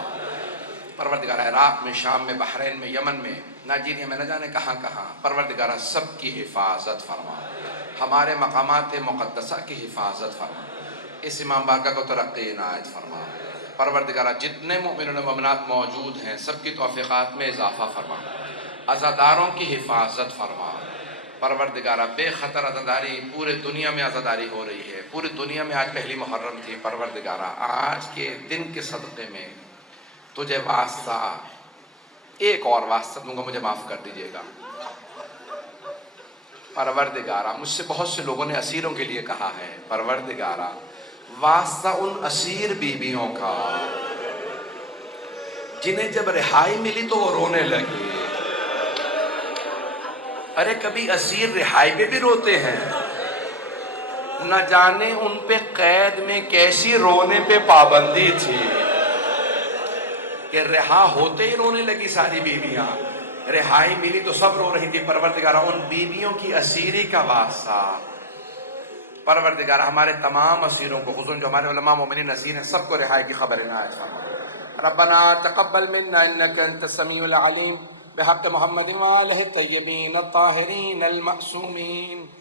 پروردگارہ عراق میں، شام میں، بحرین میں، یمن میں، نائجیریا میں، نہ جانے کہاں کہاں، پروردگارہ سب کی حفاظت فرما، ہمارے مقامات مقدسہ کی حفاظت فرما، اس امام باقا کو ترقی عنایت فرما، پروردگارہ جتنے مومنون و مومنات موجود ہیں سب کی توفیقات میں اضافہ فرما، عزاداروں کی حفاظت فرما، پروردگارہ بے خطر عزاداری پورے دنیا میں عزاداری ہو رہی ہے، پوری دنیا میں آج پہلی محرم تھی، پروردگارہ آج کے دن کے صدقے میں تجھے واسطہ ایک اور واسطہ دوں گا، مجھے معاف کر دیجئے گا پروردگارہ۔ مجھ سے بہت سے لوگوں نے اسیروں کے لیے کہا ہے، پروردگارہ واسطہ ان اسیر بیویوں کا جنہیں جب رہائی ملی تو وہ رونے لگی، ارے کبھی اسیر رہائی پہ بھی روتے ہیں، نہ جانے ان پہ قید میں کیسی رونے پہ پابندی تھی کہ رہا ہوتے ہی رونے لگی ساری بیویاں، رہائی ملی تو سب رو رہی تھی۔ پروردگارہ ان بیویوں کی اسیری کا واسطہ، پروردگارہ ہمارے تمام اسیروں کو، خصوصاً جو ہمارے علماء مومنین اسیر ہیں، سب کو رہائی کی خبر عنایت فرما۔ ربنا تقبل منا انك انت السميع العليم بحق محمد وآله الطيبين الطاهرين المعصومين۔